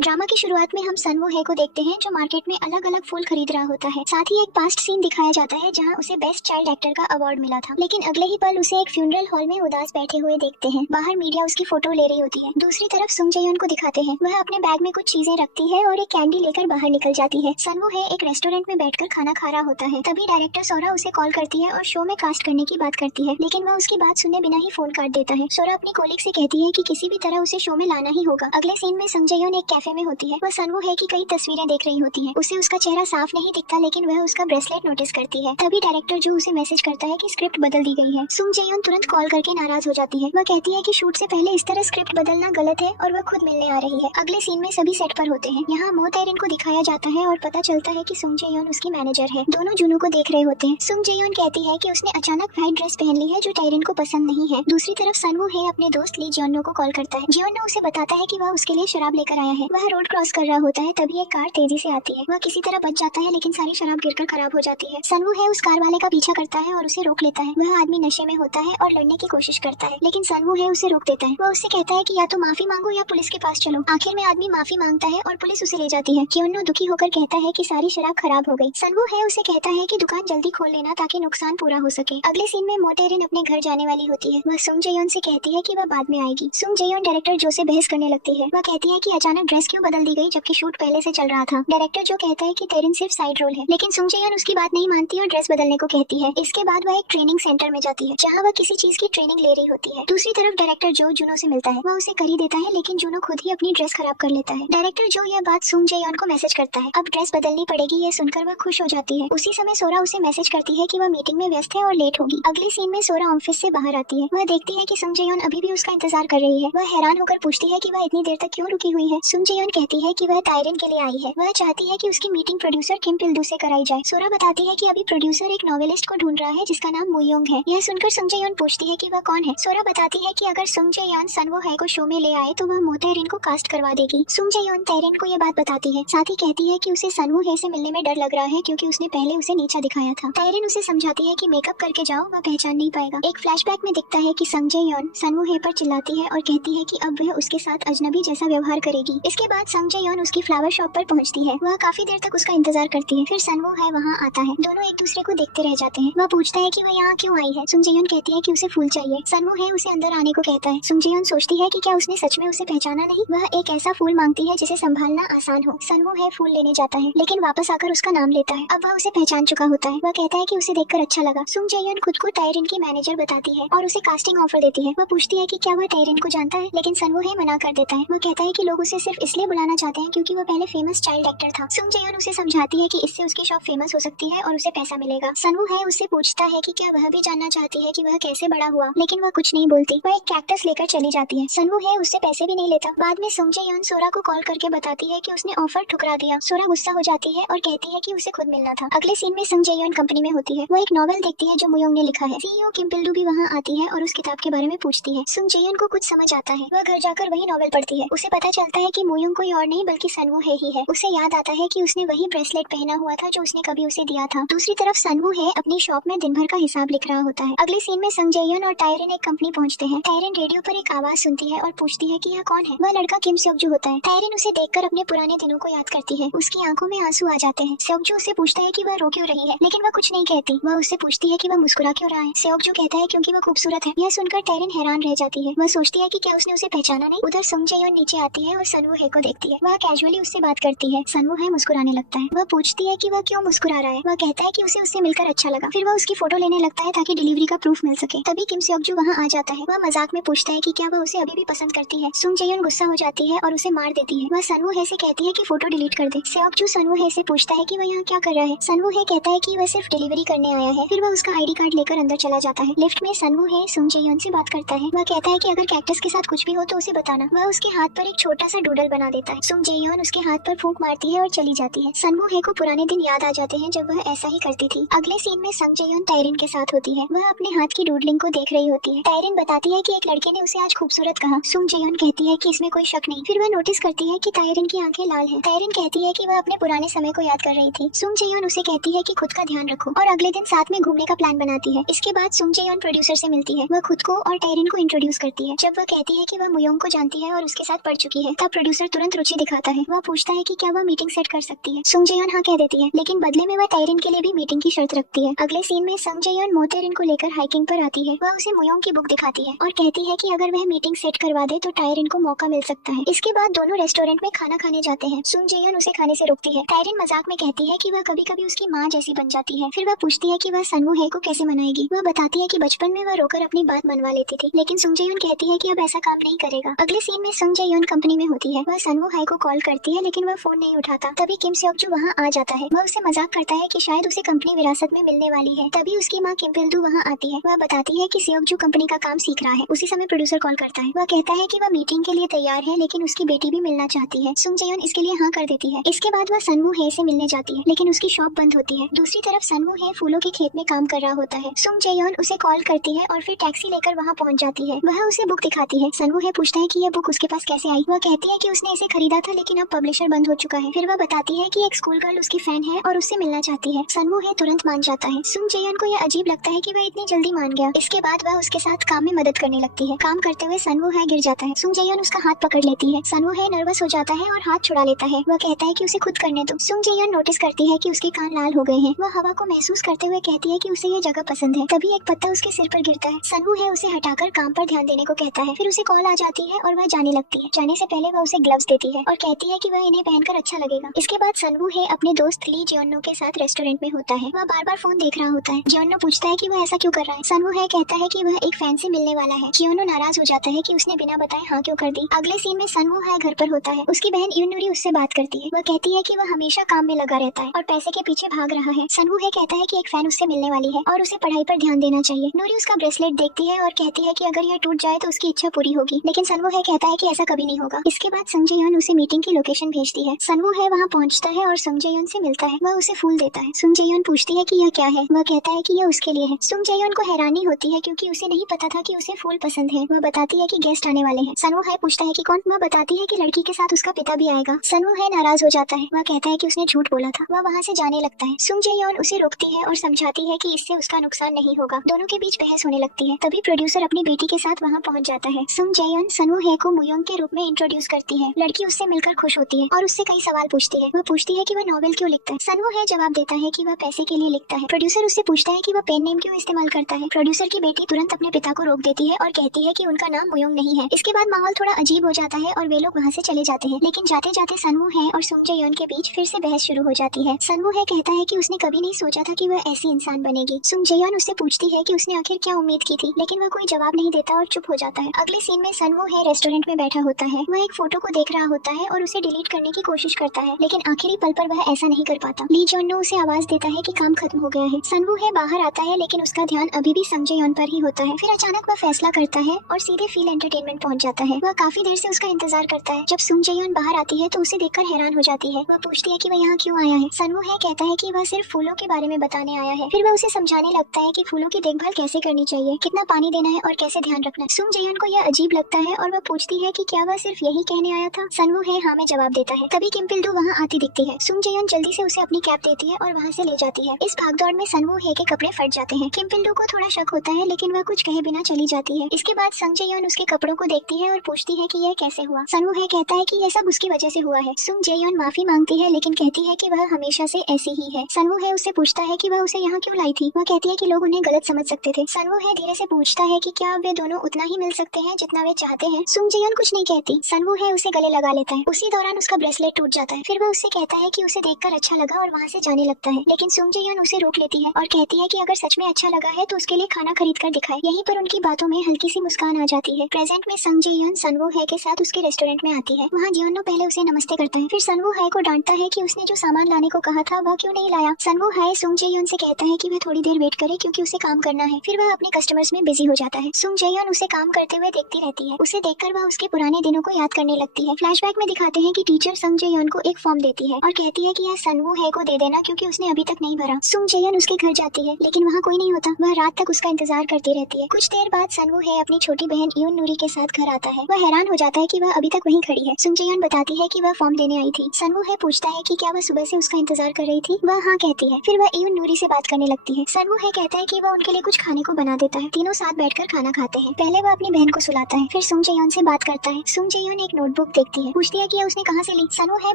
Drama की शुरुआत में हम सन वो है को देखते हैं जो मार्केट में अलग अलग फूल खरीद रहा होता है। साथ ही एक पास्ट सीन दिखाया जाता है जहां उसे बेस्ट चाइल्ड एक्टर का अवार्ड मिला था, लेकिन अगले ही पल उसे एक फ्यूनरल हॉल में उदास बैठे हुए देखते हैं। बाहर मीडिया उसकी फोटो ले रही होती है। दूसरी तरफ सुंग जयन को दिखाते हैं, वह अपने बैग में कुछ चीजें रखती है और एक कैंडी लेकर बाहर निकल जाती है। सन वो है एक रेस्टोरेंट में बैठकर खाना खा रहा होता है। तभी डायरेक्टर सोरा उसे कॉल करती है और शो में कास्ट करने की बात करती है, लेकिन वह उसकी बात सुने बिना ही फोन काट देता है। सोरा अपनी कोलिग से कहती है कि किसी भी तरह उसे शो में लाना ही होगा। अगले सीन में सुंग जयन एक कैफे में होती है। वह सन वो है की कई तस्वीरें देख रही होती है। उसे उसका चेहरा साफ नहीं दिखता, लेकिन वह उसका ब्रेसलेट नोटिस करती है। तभी डायरेक्टर जो उसे मैसेज करता है कि स्क्रिप्ट बदल दी गई है। सुंग जयन तुरंत कॉल करके नाराज हो जाती है। वह कहती है कि शूट से पहले इस तरह स्क्रिप्ट बदलना गलत है और वह खुद मिलने आ रही है। अगले सीन में सभी सेट पर होते हैं। यहाँ मो तायरिन को दिखाया जाता है और पता चलता है कि सुंग जयन उसकी मैनेजर है। दोनों जुनू को देख रहे होते हैं। सुंग जयन कहती है कि उसने अचानक व्हाइट ड्रेस पहन ली है जो तायरिन को पसंद नहीं है। दूसरी तरफ सन वो है अपने दोस्त ली जियोनो को कॉल करता है। जियोनो उसे बताता है कि वह उसके लिए शराब लेकर आया है। वह रोड क्रॉस कर रहा होता है, तभी एक कार तेजी से आती है। वह किसी तरह बच जाता है, लेकिन सारी शराब गिरकर खराब हो जाती है। सन वो है उस कार वाले का पीछा करता है और उसे रोक लेता है। वह आदमी नशे में होता है और लड़ने की कोशिश करता है, लेकिन सन वो है उसे रोक देता है। वह उससे कहता है कि या तो माफी मांगो या पुलिस के पास चलो। आखिर में आदमी माफी मांगता है और पुलिस उसे ले जाती है। कियोनो दुखी होकर कहता है कि सारी शराब खराब हो गई। सन वो है उसे कहता है कि दुकान जल्दी खोल लेना ताकि नुकसान पूरा हो सके। अगले सीन में मो तायरिन अपने घर जाने वाली होती है। वह सुंग जयन से कहती है कि वह बाद में आएगी। सुंग जयन डायरेक्टर जो से बहस करने लगती है। वह कहती है कि अचानक ड्रेस क्यों बदल दी गई जबकि शूट पहले से चल रहा था। डायरेक्टर जो कहता है कि तायरिन सिर्फ साइड रोल है, लेकिन सुंग जयन उसकी बात नहीं मानती और ड्रेस बदलने को कहती है। इसके बाद वह एक ट्रेनिंग सेंटर में जाती है जहाँ वह किसी चीज की ट्रेनिंग ले रही होती है। दूसरी तरफ डायरेक्टर जो जुनो से मिलता है। वह उसे कर ही देता है, लेकिन जुनो खुद ही अपनी ड्रेस खराब कर लेता है। डायरेक्टर जो यह बात सुंग जयन को मैसेज करता है। अब ड्रेस बदलनी पड़ेगी यह सुनकर वह खुश हो जाती है। उसी समय सोरा उसे मैसेज करती है कि वह मीटिंग में व्यस्त है और लेट होगी। अगले सीन में सोरा ऑफिस से बाहर आती है। वह देखती है कि सुंग जयन अभी भी उसका इंतजार कर रही है। वह हैरान होकर पूछती है कि वह इतनी देर तक क्यों रुकी हुई है। सुंग जयन कहती है कि वह तायरिन के लिए आई है। वह चाहती है कि उसकी मीटिंग प्रोड्यूसर किम पिल्दू से कराई जाए। सोरा बताती है कि अभी प्रोड्यूसर एक नॉवेलिस्ट को ढूंढ रहा है जिसका नाम मुयोंग है। यह सुनकर सुंग जयन पूछती है कि वह कौन है। सोरा बताती है कि अगर सुंग जयन सन वो है को शो में ले आए तो वह मो तायरिन को कास्ट करवा देगी। सुंग जयन तायरिन को यह बात बताती है। साथ ही कहती है कि उसे सन वो है से मिलने में डर लग रहा है क्योंकि उसने पहले उसे नीचा दिखाया था। तायरिन उसे समझाती है कि मेकअप करके जाओ, वह पहचान नहीं पाएगा। एक फ्लैशबैक में दिखता है कि सुंग जयन सन वो है पर चिल्लाती है और कहती है कि अब वह उसके साथ अजनबी जैसा व्यवहार करेगी। इसके बाद सुंग जयन उसकी फ्लावर शॉप पर पहुंचती है। वह काफी देर तक उसका इंतजार करती है। फिर सन वो है वहाँ आता है। दोनों एक दूसरे को देखते रह जाते हैं। वह पूछता है कि वह यहाँ क्यों आई है। सुंग जयन कहती है कि उसे फूल चाहिए। सन वो है उसे अंदर आने को कहता है। सुंग जयन सोचती है कि क्या उसने सच में उसे पहचाना नहीं। वह एक ऐसा फूल मांगती है जिसे संभालना आसान हो। सन वो है फूल लेने जाता है, लेकिन वापस आकर उसका नाम लेता है। अब वह उसे पहचान चुका होता है। वह कहता है कि उसे देखकर अच्छा लगा। सुंग जयन खुद को तायरिन की मैनेजर बताती है और उसे कास्टिंग ऑफर देती है। वह पूछती है कि क्या वह तायरिन को जानता है, लेकिन सन वो है मना कर देता है। वह कहता है कि लोग उसे सिर्फ इसलिए बुलाना चाहते हैं क्योंकि वह पहले फेमस चाइल्ड एक्टर था। सुंग जयन उसे समझाती है कि इससे उसकी शॉप फेमस हो सकती है और उसे पैसा मिलेगा। सन वो है उससे पूछता है कि क्या वह भी जानना चाहती है कि वह कैसे बड़ा हुआ, लेकिन वह कुछ नहीं बोलती। वह एक कैक्टस लेकर चली जाती है। सन वो है उससे पैसे भी नहीं लेता। बाद में सुंग जयन सोरा को कॉल करके बताती है कि उसने ऑफर ठुकरा दिया। सोरा गुस्सा हो जाती है और कहती है कि उसे खुद मिलना था। अगले सीन में सुंग जयन कंपनी में होती है। वह एक नॉवेल देखती है जो मुयोंग ने लिखा है। सीईओ किम पिल्दू भी वहाँ आती है और उस किताब के बारे में पूछती है। सुंग जयन को कुछ समझ आता है। वह घर जाकर वही नॉवेल पढ़ती है। उसे पता चलता है कि मुयोंग कोई और नहीं बल्कि सन वो है ही है। उसे याद आता है कि उसने वही ब्रेसलेट पहना हुआ था जो उसने कभी उसे दिया था। दूसरी तरफ सन वो है अपनी शॉप में दिन भर का हिसाब लिख रहा होता है। अगले सीन में सुंग जयन और तायरिन एक कंपनी पहुंचते हैं। तायरिन रेडियो पर एक आवाज सुनती है और पूछती है कि यह कौन है। वह लड़का किम सेokju होता है। तायरिन उसे देखकर अपने पुराने दिनों को याद करती है। उसकी आंखों में आंसू आ जाते हैं। सेokju उससे पूछता है कि वह रो क्यों रही है, लेकिन वह कुछ नहीं कहती। वह उससे पूछती है कि वह मुस्कुरा क्यों रहा है। सेokju कहता है क्योंकि वह खूबसूरत है। यह सुनकर तायरिन हैरान रह जाती है। वह सोचती है कि क्या उसने उसे पहचाना नहीं। उधर सुंग जयन नीचे आती है और सन वो है को देखती है। वह कैजुअली उससे बात करती है। सन वो है मुस्कुराने लगता है। वह पूछती है कि वह क्यों मुस्कुरा रहा है। वह कहता है कि उसे उससे मिलकर अच्छा लगा। फिर वह उसकी फोटो लेने लगता है ताकि डिलीवरी का प्रूफ मिल सके। तभी किम सेokju वहाँ आ जाता है। वह मजाक में पूछता है कि क्या वह उसे अभी भी पसंद करती है। सुंग जयन गुस्सा हो जाती है और उसे मार देती है। वह सन वो है से कहती है कि फोटो डिलीट कर दे। सेokju सन वो है से पूछता है कि वह यहाँ क्या कर रहा है। सन वो है कहता है कि वह सिर्फ डिलीवरी करने आया है। फिर वह उसका आईडी कार्ड लेकर अंदर चला जाता है। लिफ्ट में सन वो है सुंग जयन से बात करता है। वह कहता है कि अगर कैक्टस के साथ कुछ भी हो तो उसे बताना। वह उसके हाथ पर एक छोटा सा डूडल बना देता है। सुंग जयन उसके हाथ पर फूंक मारती है और चली जाती है। सन वो है को पुराने दिन याद आ जाते हैं जब वह ऐसा ही करती थी। अगले सीन में सुंग जयन तायरिन के साथ होती है। वह अपने हाथ की डूडलिंग को देख रही होती है। तायरिन बताती है कि एक लड़के ने उसे आज खूबसूरत कहा। सुंग जयन कहती है कि इसमें कोई शक नहीं। फिर वह नोटिस करती है कि तायरिन की आंखें लाल हैं। तायरिन कहती है कि वह अपने पुराने समय को याद कर रही थी। सुंग जयन उसे कहती है कि खुद का ध्यान रखो और अगले दिन साथ में घूमने का प्लान बनाती है। इसके बाद सुंग जयन प्रोड्यूसर से मिलती है। वह खुद को और तायरिन को इंट्रोड्यूस करती है। जब वह कहती है कि वह मुयोंग को जानती है और उसके साथ पढ़ चुकी है, तब प्रोड्यूसर तुरंत रुचि दिखाता है। वह पूछता है कि क्या वह मीटिंग सेट कर सकती है। सुंग जयन हाँ कह देती है, लेकिन बदले में वह तायरिन के लिए भी मीटिंग की शर्त रखती है। अगले सीन में संग जयन मोतेरिन को लेकर हाइकिंग पर आती है। वह उसे मुयोंग की बुक दिखाती है और कहती है कि अगर वह मीटिंग सेट करवा दे तो तायरिन को मौका मिल सकता है। इसके बाद दोनों रेस्टोरेंट में खाना खाने जाते हैं। सुंग जयन उसे खाने से रोकती है। तायरिन मजाक में कहती है कि वह कभी कभी उसकी माँ जैसी बन जाती है। फिर वह पूछती है कि वह सनवू है को कैसे मनाएगी। वह बताती है कि बचपन में वह रोकर अपनी बात मनवा लेती थी, लेकिन सुंग जयन कहती है कि अब ऐसा काम नहीं करेगा। अगले सीन में संग जयन कंपनी में होती है। वह सनवू है को कॉल करती है, लेकिन वह फोन नहीं उठाता। तभी किम सेok जो वहाँ आ जाता है। वह उसे मजाक करता है कि शायद उसे कंपनी विरासत में मिलने वाली है। तभी उसकी माँ किम पिल-दू वहाँ आती है। वह बताती है कि सेok जो कंपनी का काम सीख रहा है। उसी समय प्रोड्यूसर कॉल करता है। वह कहता है कि वह मीटिंग के लिए तैयार है, लेकिन उसकी बेटी भी मिलना चाहती है। सुंग जयन इसके लिए हाँ कर देती है। इसके बाद वह सनवू है से मिलने जाती है, लेकिन उसकी शॉप बंद होती है। दूसरी तरफ सनवू है फूलों के खेत में काम कर रहा होता है। सुंग जयन उसे कॉल करती है और फिर टैक्सी लेकर वहाँ पहुँच जाती है। वह उसे बुक दिखाती है। सनवू है पूछता है कि यह बुक उसके पास कैसे आई। वह कहती है कि उसने इसे खरीदा था, लेकिन अब पब्लिशर बंद हो चुका है। फिर वह बताती है कि एक स्कूल गर्ल उसकी फैन है और उससे मिलना चाहती है। सनवू है तुरंत मान जाता है। सुंग जयन को यह अजीब लगता है कि वह इतनी जल्दी मान गया। इसके बाद वह उसके साथ काम में मदद करने लगती है। काम करते हुए सनवू है गिर जाता है। सुंग जयन उसका हाथ पकड़ लेती है। सनवू है नर्वस हो जाता है और हाथ छुड़ा लेता है। वह कहता है कि उसे खुद करने दो। सुंग जयन नोटिस करती है कि उसके कान लाल हो गए हैं। वह हवा को महसूस करते हुए कहती है कि उसे यह जगह पसंद है। तभी एक पत्ता उसके सिर पर गिरता है। सनवू है उसे हटाकर काम पर ध्यान देने को कहता है। फिर उसे कॉल आ जाती है और वह जाने लगती है। जाने से पहले वह उसे ग्लव्स देती है और कहती है कि वह इन्हें पहनकर अच्छा लगेगा। इसके बाद सनवू है अपने दोस्त ली जियोनो के साथ रेस्टोरेंट में होता है। वह बार बार फोन देख रहा होता है। जियोनो पूछता है कि वह ऐसा क्यों कर रहा है। सनवू है कहता है कि वह एक फैन से मिलने वाला है। जियोनो नाराज हो जाता है कि उसने बिना बताए हाँ क्यों कर दी। अगले सीन में सनवू है घर पर होता है। उसकी बहन यूनूरी उससे बात करती है। वह कहती है कि वह हमेशा काम में लगा रहता है और पैसे के पीछे भाग रहा है। सनवू है कहता है कि एक फैन उससे मिलने वाली है और उसे पढ़ाई पर ध्यान देना चाहिए। नूरी उसका ब्रेसलेट देखती है और कहती है कि अगर यह टूट जाए तो उसकी इच्छा पूरी होगी, लेकिन सनवू है कहता है कि ऐसा कभी नहीं होगा। इसके बाद संग जयन उसे मीटिंग की लोकेशन भेजती है। सनवू है वहाँ पहुँचता है और संग जयन से मिलता है। वह उसे फूल देता है। सुंग जयन पूछती है कि यह क्या है। वह कहता है कि यह उसके लिए है। सुंग जयन को हैरानी होती है क्योंकि उसे नहीं पता था कि उसे फूल पसंद है। वह बताती है कि गेस्ट आने वाले हैं। सनवू है पूछता है कि कौन। वह बताती है कि लड़की के साथ उसका पिता भी आएगा। सनवू है नाराज हो जाता है। वह कहता है कि उसने झूठ बोला था। वह वहाँ से जाने लगता है। सुंग जयन उसे रोकती है और समझाती है कि इससे उसका नुकसान नहीं होगा। दोनों के बीच बहस होने लगती है। तभी प्रोड्यूसर अपनी बेटी के साथ वहाँ पहुँच जाता है। सुंग जयन सनवू है को मुयोंग के रूप में इंट्रोड्यूस करती है। लड़की उससे मिलकर खुश होती है और उससे कई सवाल पूछती है। वह पूछती है कि वह नॉवेल क्यों लिखता है। सनवू है जवाब देता है कि वह पैसे के लिए लिखता है। प्रोड्यूसर उससे पूछता है कि वह पेन नेम क्यों इस्तेमाल करता है। प्रोड्यूसर की बेटी तुरंत अपने पिता को रोक देती है और कहती है कि उनका नाम मुयोंग नहीं है। इसके बाद माहौल थोड़ा अजीब हो जाता है और वे लोग वहाँ से चले जाते हैं। लेकिन जाते जाते सनवू है और सुंग जयन के बीच फिर से बहस शुरू हो जाती है। सनवू है कहता है कि उसने कभी नहीं सोचा था कि वह ऐसी इंसान बनेगी। सुंग जयन उससे पूछती है कि उसने आखिर क्या उम्मीद की थी, लेकिन वह कोई जवाब नहीं देता और चुप हो जाता है। अगले सीन में सनवू है रेस्टोरेंट में बैठा होता है। वह एक फोटो को देख रहा होता है और उसे डिलीट करने की कोशिश करता है, लेकिन आखिरी पल पर वह ऐसा नहीं कर पाता। ली जॉन उसे आवाज देता है कि काम खत्म हो गया है। सनवू है बाहर आता है, लेकिन उसका ध्यान अभी भी संग जयन पर ही होता है। फिर अचानक वह फैसला करता है और सीधे फील एंटरटेनमेंट पहुंच जाता है। वह काफी देर से उसका इंतजार करता है। जब सुंग जयन बाहर आती है तो उसे देखकर हैरान हो जाती है। वह पूछती है कि वह यहाँ क्यों आया है। सनवू है कहता है कि वह सिर्फ फूलों के बारे में बताने आया है। फिर वह उसे समझाने लगता है कि फूलों की देखभाल कैसे करनी चाहिए, कितना पानी देना है और कैसे ध्यान रखना है। सुंग जयन को यह अजीब लगता है और वह पूछती है कि क्या वह सिर्फ यही कहने आया था। सनवू है हाँ में जवाब देता है। तभी किम पिल-दू वहाँ आती दिखती है। सुंग जयन जल्दी से उसे अपनी कैप देती है और वहाँ से ले जाती है। इस भागदौड़ में सनवू है के कपड़े फट जाते हैं। किम पिल-दू को थोड़ा शक होता है, लेकिन वह कुछ कहे बिना चली जाती है। इसके बाद संग जयन उसके कपड़ों को देखती है और पूछती है कि यह कैसे हुआ। सनवू है कहता है कि यह सब उसकी वजह से हुआ है। सुंग जयन माफी मांगती है, लेकिन कहती है कि वह हमेशा से ऐसी ही है। सनवू है उससे पूछता है कि वह उसे यहाँ क्यों लाई थी। वह कहती है कि लोग उन्हें गलत समझ सकते थे। सनवू है धीरे से पूछता है कि क्या वे दोनों उतना ही मिल सकते हैं जितना वे चाहते हैं। सुंग जयन कुछ नहीं कहती। सनवू है उसे गले लगा लेता है। उसी दौरान उसका ब्रेसलेट टूट जाता है। फिर वह उससे कहता है कि उसे देखकर अच्छा लगा और वहाँ से जाने लगता है, लेकिन सुंग जयन उसे रोक लेती है और कहती है कि अगर सच में अच्छा लगा है तो उसके लिए खाना खरीद कर दिखाए। यहीं पर उनकी बातों में हल्की सी मुस्कान आ जाती है। प्रेजेंट में संग जयन सनवू है के साथ उसके रेस्टोरेंट में आती है। वहाँ जियोनो पहले उसे नमस्ते करता है, फिर सनवू है को डांटता है कि उसने जो सामान लाने को कहा था वह क्यों नहीं लाया। सनवू है सुंग जयन से कहता है कि वह थोड़ी देर वेट करे क्योंकि उसे काम करना है। फिर वह अपने कस्टमर्स में बिजी हो जाता है। सुंग जयन उसे काम करते हुए देखती रहती है। उसे देखकर वह उसके पुराने दिनों को याद करने लगती है। फ्लैशबैक में दिखाते हैं कि टीचर संग जयन को एक फॉर्म देती है और कहती है कि यह सनवू है को दे देना क्योंकि उसने अभी तक नहीं भरा। सुंग जयन उसके घर जाती है, लेकिन वहाँ कोई नहीं होता। वह रात तक उसका इंतजार करती रहती है। कुछ देर बाद सनवू है अपनी छोटी बहन यून नूरी के साथ घर आता है। वह हैरान हो जाता है कि वह अभी तक वहीं खड़ी है। सुंग जयन बताती है कि वह फॉर्म देने आई थी। सनवू है पूछता है कि क्या वह सुबह से उसका इंतजार कर रही थी। वह हाँ कहती है। फिर वह यून नूरी से बात करने लगती है। सनवू है कहता है कि वह उनके लिए कुछ खाने को बना देता है। तीनों साथ बैठकर खाना खाते हैं। पहले वह अपनी बहन को सुलाता है, फिर सुंग जयन से बात करता है। सुंग जयन एक नोटबुक देखती है, पूछती है कि उसने कहाँ से ली। सनवो है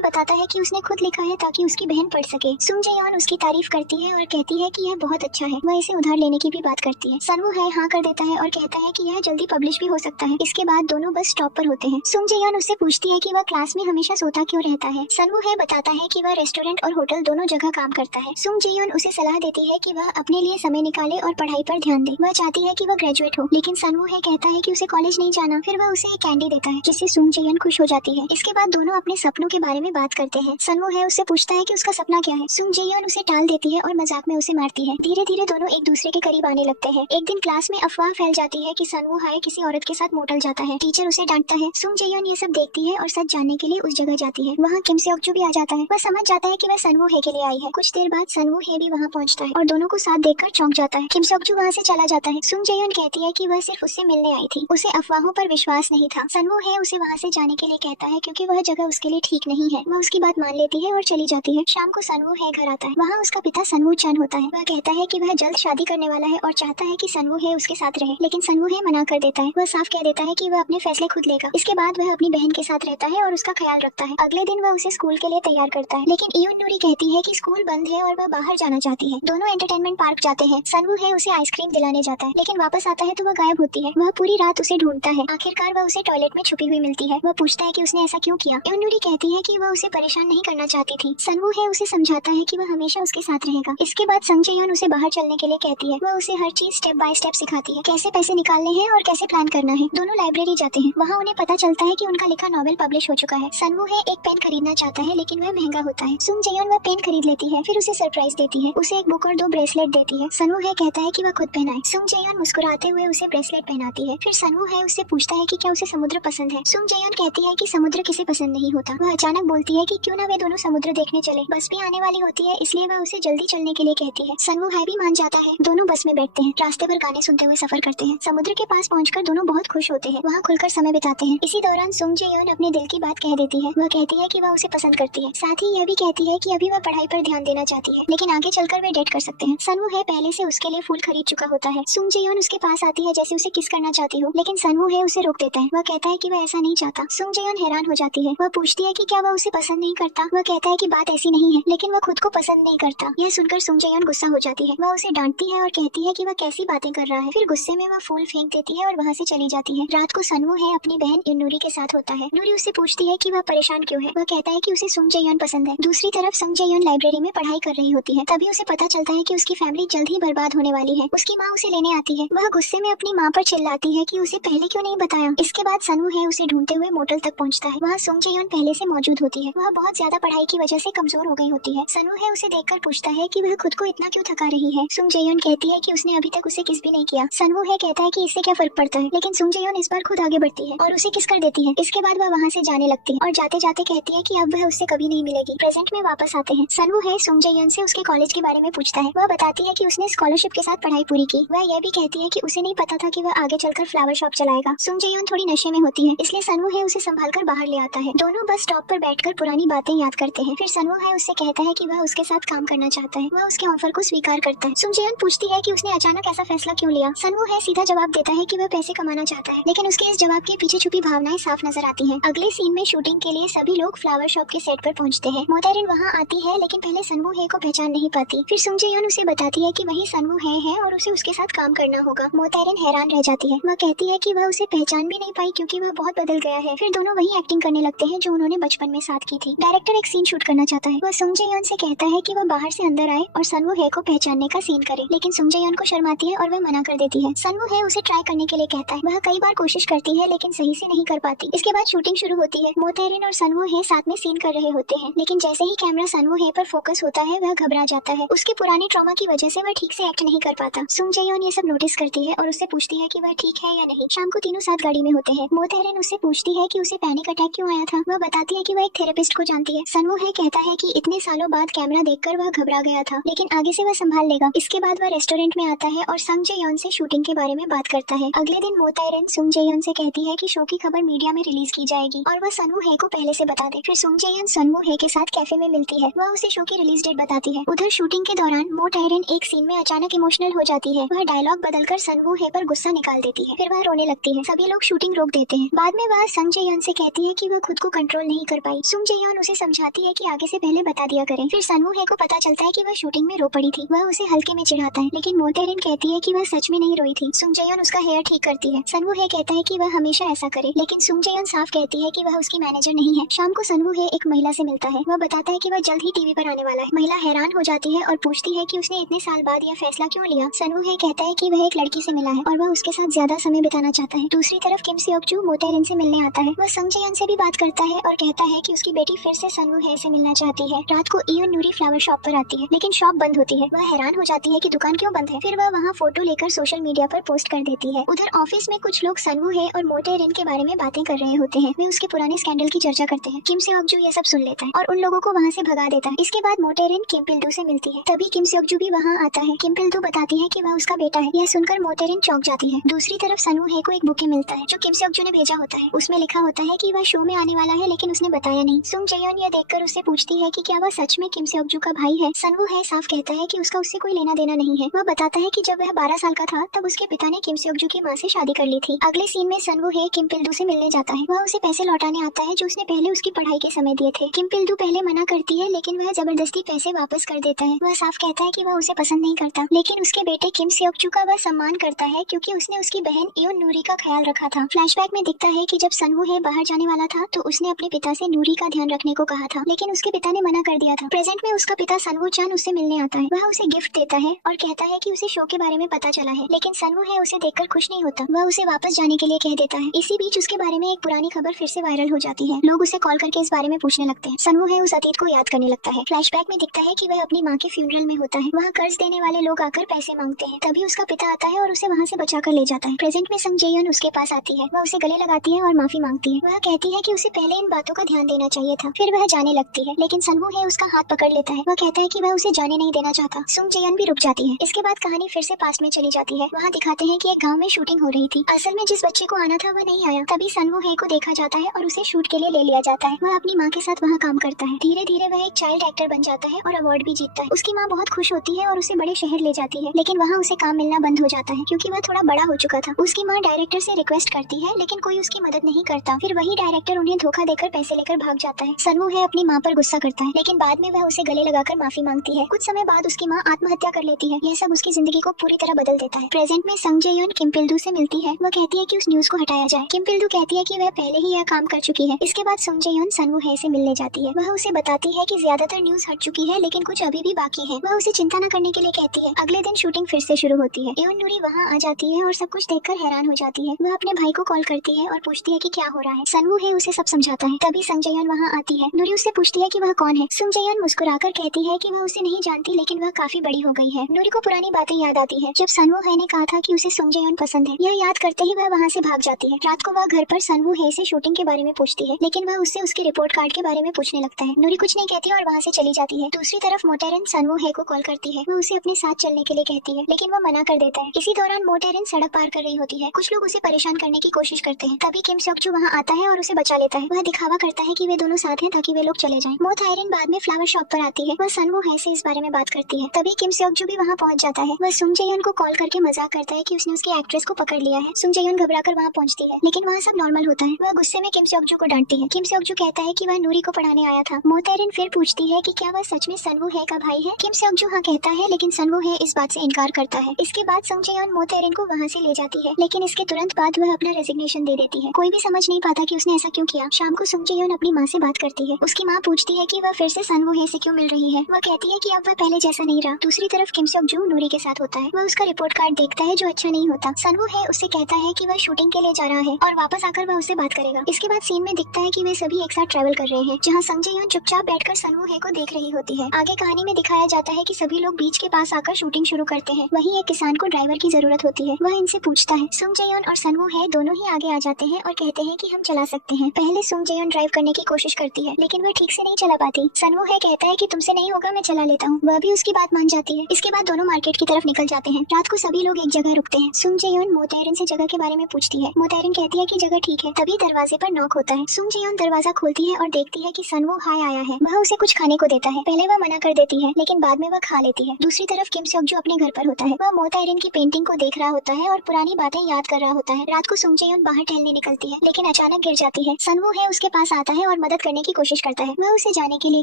बताता है कि उसने खुद लिखा है ताकि उसकी बहन पढ़ सके। सुंग जयन उसकी तारीफ करती है और कहती है कि यह बहुत अच्छा है। वह इसे उधार लेने की भी बात करती है। सनवो है हाँ कर देता है और कहता है कि यह जल्दी पब्लिश भी हो सकता है। इसके बाद दोनों बस स्टॉप पर होते हैं। सुंग जयन उससे पूछती है कि वह क्लास में हमेशा सोता क्यों रहता है। सनवो है बताता है कि वह रेस्टोरेंट और होटल दोनों जगह काम करता है। सुंग जयन उसे सलाह देती है कि वह अपने लिए समय निकाले और पढ़ाई पर ध्यान दे। वह चाहती है कि वह ग्रेजुएट हो, लेकिन सनवो है कहता है कि उसे कॉलेज नहीं जाना। फिर वह उसे एक कैंडी देता है जिससे सुंग जयन खुश हो जाती है। इसके बाद दोनों अपने सपनों के बारे में बात करते हैं। सनवो है उससे पूछता है कि उसका सपना क्या है। सुंग जयन उसे टाल देती है और मजाक में उसे मारती है। धीरे धीरे दोनों एक दूसरे के करीब आने लगते हैं। एक दिन क्लास में अफवाह फैल जाती है कि सनवो हाय किसी औरत के साथ मोटल जाता है। टीचर उसे डांटता है। सुंग जयन ये सब देखती है और सच जानने के लिए उस जगह जाती है। वहाँ किम सेओक्जू भी आ जाता है। वह समझ जाता है कि वह सनवो है के लिए आई है। कुछ देर बाद सनवो है भी वहाँ पहुँचता है और दोनों को साथ देखकर चौंक जाता है। किम सेओक्जू वहाँ से चला जाता है। सुंग जयन कहती है कि वह सिर्फ उससे मिलने आई थी, उसे अफवाहों पर विश्वास नहीं था। सनवो है उसे वहाँ से जाने के लिए कहता है क्योंकि वह जगह उसके लिए ठीक नहीं है। वह उसकी बात मान लेती है और चली जाती है। शाम को सनवो है घर आता है। वहाँ उसका पिता सनवो चन होता है। वह कहता है कि वह जल्द शादी करने वाला है और चाहता है कि सनवो है उसके साथ रहे, लेकिन सनवो है मना कर देता है। वह साफ कह देता है कि वह अपने फैसले खुद लेगा। इसके बाद वह अपनी बहन के साथ रहता है और उसका ख्याल रखता है। अगले दिन वह उसे स्कूल के लिए तैयार करता है, लेकिन इयुन नुरी कहती है कि स्कूल बंद है और वह बाहर जाना चाहती है। दोनों एंटरटेनमेंट पार्क जाते हैं। सनवो है उसे आइसक्रीम दिलाने जाता है, लेकिन वापस आता है तो वह गायब होती है। वह पूरी रात उसे ढूंढता है। आखिरकार वह उसे टॉयलेट में छुपी हुई मिलती है। वह पूछता है कि उसने ऐसा क्यों किया। इयुन नुरी कहती है कि वह उसे परेशान नहीं करना चाहती थी। सनवो है उसे समझाता है कि वह हमेशा उसके साथ रहेगा। इसके बाद संग जयन उसे बाहर चलने के लिए कहती है। वह उसे हर चीज स्टेप बाय स्टेप सिखाती है, कैसे पैसे निकालने हैं और कैसे प्लान करना है। दोनों लाइब्रेरी जाते हैं। वहाँ उन्हें पता चलता है कि उनका लिखा नॉवेल पब्लिश हो चुका है। सनवो है एक पेन खरीदना चाहता है, लेकिन वह महंगा होता है। सुंग जयन वह पेन खरीद लेती है, फिर उसे सरप्राइज देती है। उसे एक बुक और 2 ब्रेसलेट देती है। सनवो है कहता है कि वह खुद पहनाए। सुंग जयन मुस्कुराते हुए उसे ब्रेसलेट पहनाती है। फिर सनवो है उससे पूछता है कि क्या उसे समुद्र पसंद है। सुंग जयन कहती है कि समुद्र किसे पसंद नहीं होता। वह अचानक बोलती है कि क्यों ना वे दोनों समुद्र देखने चले। बस भी आने वाली होती है, इसलिए वह उसे जल्दी चलने के लिए कहती है। सनवो है भी मान जाता है। दोनों बस में बैठते हैं। रास्ते भर गाने सुनते हुए सफर करते हैं। समुद्र के पास पहुंचकर दोनों बहुत खुश होते हैं। वहाँ खुलकर समय बिताते हैं। इसी दौरान सुंग जयन अपने दिल की बात कह देती है। वह कहती है कि वह उसे पसंद करती है। साथ ही यह भी कहती है कि अभी वह पढ़ाई पर ध्यान देना चाहती है, लेकिन आगे चलकर वे डेट कर सकते हैं। सनवो है पहले से उसके लिए फूल खरीद चुका होता है। सुंग जयन उसके पास आती है जैसे उसे किस करना चाहती हो, लेकिन सनवो है उसे रोक देता है। वह कहता है कि वह ऐसा नहीं चाहता। सुंग जयन हैरान हो जाती है। वह पूछती है कि क्या वह उसे पसंद नहीं करता। वह कहता है कि बात ऐसी नहीं है, लेकिन वह खुद को पसंद नहीं करता। यह सुनकर सुंग जयन गुस्सा हो जाती है। वह उसे डांटती है और कहती है कि वह कैसी बातें कर रहा है। फिर गुस्से में वह फूल फेंक देती है और वहाँ से चली जाती है। रात को सनवो है अपनी बहन यूनूरी के साथ होता है। नूरी उससे पूछती है कि वह परेशान क्यों है। वह कहता है कि उसे सुंग जयन पसंद है। दूसरी तरफ सुंग जयन लाइब्रेरी में पढ़ाई कर रही होती है। तभी उसे पता चलता है कि उसकी फैमिली जल्द ही बर्बाद होने वाली है। उसकी माँ उसे लेने आती है। वह गुस्से में अपनी माँ पर चिल्लाती है कि उसे पहले क्यों नहीं बताया। इसके बाद सनवो है उसे ढूंढते हुए मोटल तक पहुँचता है। वहाँ सुंग जयन पहले से मौजूद होती है। वह बहुत ज्यादा पढ़ाई की वजह से कमजोर हो गई होती है। सनवो है उसे देखकर पूछता है कि वह खुद को इतना क्यों थका रही है। सुंग जयन कहती है कि उसने अभी तक उसे किस भी नहीं किया। सनवो है कहता है कि इससे क्या फर्क पड़ता है, लेकिन सुंग जयन इस बार खुद आगे बढ़ती है और उसे किस कर देती है। इसके बाद वह वहाँ से जाने लगती है और जाते जाते कहती है कि अब वह उससे कभी नहीं मिलेगी। प्रेजेंट में वापस आते हैं। सनवो है सुंग जयन से उसके कॉलेज के बारे में पूछता है। वह बताती है कि उसने स्कॉलरशिप के साथ पढ़ाई पूरी की। वह यह भी कहती है कि उसे नहीं पता था कि वह आगे चलकर फ्लावर शॉप चलाएगा। सुंग जयन थोड़ी नशे में होती है, इसलिए सनवो है उसे संभाल कर बाहर ले आता है। दोनों बस स्टॉप पर बैठकर पुरानी बातें याद करते हैं। फिर सनवो है उससे कहता है कि वह उसके साथ काम करना चाहता है। वह उसके ऑफर को स्वीकार करता है। सुंग जयन पूछती है कि उसने अचानक ऐसा फैसला क्यों लिया। सनवो है सीधा जवाब देता है कि वह पैसे कमाना चाहता है, लेकिन उसके इस जवाब के पीछे छुपी भावनाएं साफ नजर आती हैं। अगले सीन में शूटिंग के लिए सभी लोग फ्लावर शॉप के सेट पर पहुंचते हैं। मोटेरिन वहां आती है, लेकिन पहले सनवो है को पहचान नहीं पाती। फिर सुंग जयन उसे बताती है कि वही सनवो है और उसे उसके साथ काम करना होगा। मोटेरिन हैरान रह जाती है। वह कहती है कि वह उसे पहचान भी नहीं पाई क्योंकि वह बहुत बदल गया है। फिर दोनों वही एक्टिंग करने लगते हैं जो उन्होंने बचपन में साथ की थी। डायरेक्टर एक सीन शूट करना चाहता है। वह सुंग जयन से कहता है कि वह बाहर से अंदर आए और सनवो है को पहचानने का सीन करे, लेकिन सुंग जयन को शर्माती है और वह मना कर देती है। सनवो है उसे ट्राई करने के लिए कहता है। वह कई बार कोशिश करती है, लेकिन सही से नहीं कर पाती। इसके बाद शूटिंग शुरू होती है। मोटेरिन और सनवो है साथ में सीन कर रहे होते हैं, लेकिन जैसे ही कैमरा सनवो है पर फोकस होता है वह घबरा जाता है। उसके पुराने ट्रॉमा की वजह से वह ठीक से एक्ट नहीं कर पाता। सुंग जयन ये सब नोटिस करती है और उससे पूछती है कि वह ठीक है या नहीं। शाम को तीनों साथ गाड़ी में होते हैं। मोटेरिन उससे पूछती है कि उसे पैनिक अटैक क्यों आया था। वह बताती है कि वह एक थेरेपिस्ट को जानती है। सनवो है कहता है कि इतने सालों बाद कैमरा देखकर वह घबरा गया था, लेकिन आगे से वह संभाल लेगा। इसके बाद वह रेस्टोरेंट में आता है और संग जयन से शूटिंग के बारे में बात करता है। अगले दिन मोटेरिन सुंग जयन से कहती है कि शो की खबर मीडिया में रिलीज की जाएगी और वह सनवो है को पहले से बता दे। फिर सुंग जयन सनवो है के साथ कैफे में मिलती है। वह उसे शो की रिलीज डेट बताती है। उधर शूटिंग के दौरान मोटेरिन एक सीन में अचानक इमोशनल हो जाती है। वह डायलॉग बदलकर सनवो है पर गुस्सा निकाल देती है। फिर वह रोने लगती है। सभी लोग शूटिंग रोक देते हैं। बाद में वह संग जयन से कहती है कि वह खुद को कंट्रोल नहीं कर पाई। सुंग जयन उसे समझाती है कि आगे से पहले बता दिया करें। फिर सनवू है को पता चलता है कि वह शूटिंग में रो पड़ी थी। वह उसे हल्के में चिढ़ाता है, लेकिन मो ताe-rin कहती है कि वह सच में नहीं रोई थी। सुंग जयन उसका हेयर ठीक करती है। सनवू है कहता है कि वह हमेशा ऐसा करे, लेकिन सुंग जयन साफ कहती है कि वह उसकी मैनेजर नहीं है। शाम को सनवू है एक महिला से मिलता है। वह बताता है कि वह जल्द ही टीवी पर आने वाला है। महिला हैरान हो जाती है और पूछती है कि उसने इतने साल बाद यह फैसला क्यों लिया। सनवू है कहता है कि वह एक लड़की से मिला है और वह उसके साथ ज्यादा समय बिताना चाहता है। दूसरी तरफ किम सियोक-जू मो ताe-rin से मिलने आता है। वह संग जयन से भी बात करता है और कहता है कि उसकी बेटी फिर से सनवू है से मिलना चाहती है। रात को इयोन नूरी फ्लावर शॉप पर आती है, लेकिन शॉप बंद होती है। वह हैरान हो जाती है कि दुकान क्यों बंद है। फिर वह वहाँ फोटो लेकर सोशल मीडिया पर पोस्ट कर देती है। उधर ऑफिस में कुछ लोग सनवू है और मो ताe-rin के बारे में बातें कर रहे होते हैं। वे उसके पुराने स्कैंडल की चर्चा करते हैं। किम सियोक-जू ये सब सुन लेता है और उन लोगों को वहाँ से भगा देता है। इसके बाद मो ताe-rin किम पिल-दू से मिलती है। तभी किम सियोक-जू भी वहाँ आता है। किम पिल-दू बताती है कि वह उसका बेटा है। यह सुनकर मो ताe-rin चौंक जाती है। दूसरी तरफ सनवू है को एक बुके मिलता है जो किम सियोक-जू ने भेजा होता है। उसमें लिखा होता है कि वह शो में आने वाला है, लेकिन उसने बताया नहीं। सुंग जयन यह देखकर उससे पूछती है कि क्या वह सच में किम सियोक-जू का भाई है। सनवू है साफ कहता है कि उसका उससे कोई लेना देना नहीं है। वह बताता है कि जब वह 12 साल का था तब उसके पिता ने किम सियोक-जू की माँ से शादी कर ली थी। अगले सीन में सनवू है किम पिल-दू से मिलने जाता है। वह उसे पैसे लौटाने आता है जो उसने पहले उसकी पढ़ाई के समय दिए थे। किम पिल-दू पहले मना करती है, लेकिन वह जबरदस्ती पैसे वापस कर देता है। वह साफ कहता है कि वह उसे पसंद नहीं करता, लेकिन उसके बेटे किम सियोक-जू का वह सम्मान करता है क्योंकि उसने उसकी बहन इयोन नूरी का ख्याल रखा था। फ्लैशबैक में दिखता है कि जब सनवू है बाहर जाने वाला था तो उसने अपने पिता से नूरी का ध्यान रखने को कहा था, लेकिन उसके पिता ने मना कर दिया था। प्रेजेंट में उसका पिता सनवू चान उससे मिलने आता है। वह उसे गिफ्ट देता है और कहता है कि उसे शो के बारे में पता चला है, लेकिन सनवू है उसे देखकर खुश नहीं होता। वह उसे वापस जाने के लिए कह देता है। इसी बीच उसके बारे में एक पुरानी खबर फिर से वायरल हो जाती है। लोग उसे कॉल करके इस बारे में पूछने लगते हैं। सनवू है उस अतीत को याद करने लगता है। फ्लैशबैक में दिखता है कि वह अपनी माँ के फ्यूनरल में होता है। वहाँ कर्ज देने वाले लोग आकर पैसे मांगते हैं। तभी उसका पिता आता है और उसे वहाँ से बचा कर ले जाता है। प्रेजेंट में संग जयन उसके पास आती है। वह उसे गले लगाती है और माफी मांगती है। वह कहती है कि उसे पहले इन बातों का ध्यान देना चाहिए था। फिर वह जाने लगती है, लेकिन सनवू है उसका हाथ पकड़ लेता है। वह कहता है कि वह उसे जाने नहीं देना चाहता। सुंग जयन भी रुक जाती है। इसके बाद कहानी फिर से पास्ट में चली जाती है। वहाँ दिखाते हैं कि एक गांव में शूटिंग हो रही थी। असल में जिस बच्चे को आना था वह नहीं आया। तभी सनवू है को देखा जाता है और उसे शूट के लिए ले लिया जाता है। वह अपनी माँ के साथ वहाँ काम करता है। धीरे धीरे वह एक चाइल्ड एक्टर बन जाता है और अवार्ड भी जीतता है। उसकी माँ बहुत खुश होती है और उसे बड़े शहर ले जाती है, लेकिन वहाँ उसे काम मिलना बंद हो जाता है क्योंकि वह थोड़ा बड़ा हो चुका था। उसकी माँ डायरेक्टर से रिक्वेस्ट करती है, लेकिन कोई उसकी मदद नहीं करता। फिर वही डायरेक्टर उन्हें धोखा देकर पैसे लेकर भाग जाता है। सनवू है अपनी माँ पर गुस्सा करता है, लेकिन बाद में वह उसे गले लगाकर माफी मांगती है। कुछ समय बाद उसकी माँ आत्महत्या कर लेती है। यह सब उसकी जिंदगी को पूरी तरह बदल देता है। प्रेजेंट में संग जयन किम पिल-दू से मिलती है। वह कहती है कि उस न्यूज को हटाया जाए। किम पिल-दू कहती है कि वह पहले ही यह काम कर चुकी है। इसके बाद संग जयन सनवू है से मिलने जाती है। वह उसे बताती है कि ज्यादातर न्यूज हट चुकी है, लेकिन कुछ अभी भी बाकी है। वह उसे चिंता न करने के लिए कहती है। अगले दिन शूटिंग फिर से शुरू होती है। इयोन नूरी वहाँ आ जाती है और सब कुछ देखकर हैरान हो जाती है। वह अपने भाई को कॉल करती है और पूछती है कि क्या हो रहा है। सनवू है उसे सब समझाता है। तभी संग जयन वहाँ आती है। नूरी उससे पूछती है कि वह कौन है। संग जयन मुस्कुराकर कहती है कि वह उसे नहीं जानती, लेकिन वह काफी बड़ी हो गई है। नूरी को पुरानी बातें याद आती है, जब सनवू है ने कहा था कि उसे संग जयन पसंद है। यह याद करते ही वह वहाँ से भाग जाती है। रात को वह घर पर सनवू है से शूटिंग के बारे में पूछती है, लेकिन वह उससे उसके रिपोर्ट कार्ड के बारे में पूछने लगता है। नूरी कुछ नहीं कहती और वहाँ से चली जाती है। दूसरी तरफ मो ताe-rin सनवू है को कॉल करती है। वह उसे अपने साथ चलने के लिए कहती है, लेकिन वह मना कर देता है। इसी दौरान मो ताe-rin सड़क पार कर रही होती है। कुछ लोग उसे परेशान करने की कोशिश करते हैं। तभी किम सियोक-जू वहाँ आता है और उसे बचा लेता है। वह दिखावा करता है कि वे दोनों साथ हैं ताकि वे लोग चले जाएं। मो ताe-rin बाद में फ्लावर शॉप पर आती है। वह सनवू है से इस बारे में बात करती है। तभी किम सियोक-जू भी वहाँ पहुँच जाता है। वह सुंग जयन को कॉल करके मजाक करता है कि उसने उसकी एक्ट्रेस को पकड़ लिया है। सुंग जयन घबराकर वहाँ पहुँचती है, लेकिन वहाँ सब नॉर्मल होता है। वह गुस्से में किम सियोक-जू को डांटती है। किम सियोक-जू कहता है कि वह नूरी को पढ़ाने आया था। मो ताe-rin फिर पूछती है कि क्या वह सच में सनवू है का भाई है। किम सियोक-जू हाँ कहता है, लेकिन सनवू है इस बात से इनकार करता है। इसके बाद संग जयन मो ताe-rin को वहाँ से ले जाती है, लेकिन इसके तुरंत बाद वह अपना रेजिग्नेशन दे देती है। कोई भी समझ नहीं पाता कि उसने ऐसा क्यों किया। शाम को संग जयन अपनी माँ से बात करती है। उसकी माँ पूछती है कि वह फिर से सनवू है से क्यों मिल रही है। वह कहती है कि अब वह पहले जैसा नहीं रहा। दूसरी तरफ किम सियोक-जू नूरी के साथ होता है। वह उसका रिपोर्ट कार्ड देखता है जो अच्छा नहीं होता। सनवू है उससे कहता है कि वह शूटिंग के लिए जा रहा है और वापस आकर वह उससे बात करेगा। इसके बाद सीन में दिखता है कि वे सभी एक साथ ट्रैवल कर रहे हैं, जहाँ संग जयन चुपचाप बैठकर सनवू है को देख रही होती है। आगे कहानी में दिखाया जाता है कि सभी लोग बीच के पास आकर शूटिंग शुरू करते हैं। वहीं एक किसान को ड्राइवर की जरूरत होती है। वह इनसे पूछता है। सुंग जयन और सनवू है दोनों ही आगे आ जाते हैं और कहते हैं कि हम चला सकते हैं। पहले सुंग जयन ड्राइव करने की कोशिश करती है, लेकिन वह ठीक से नहीं चला पाती। सनवू है कहता है कि तुमसे नहीं होगा, मैं चला लेता हूँ। वह भी उसकी बात मान जाती है। इसके बाद दोनों मार्केट की तरफ निकल जाते हैं। रात को सभी लोग एक जगह रुकते हैं। सुंग जयन मो ताe-rin से जगह के बारे में पूछती है। मो ताe-rin कहती है कि जगह ठीक है। तभी दरवाजे पर नॉक होता है। सुंग जयन दरवाजा खोलती है और देखती है कि सनवू हाय आया है। वह उसे कुछ खाने को देता है। पहले वह मना कर देती है, लेकिन बाद में वह खा लेती है। दूसरी तरफ किम सियोक-जू अपने घर पर होता है। वह मो ताe-rin की पेंटिंग को देख रहा होता है और पुरानी बातें याद कर रहा होता है। रात को सुंग जयन बाहर टहलने निकलती है, लेकिन अचानक अचानक गिर जाती है। सनवू है उसके पास आता है और मदद करने की कोशिश करता है। वह उसे जाने के लिए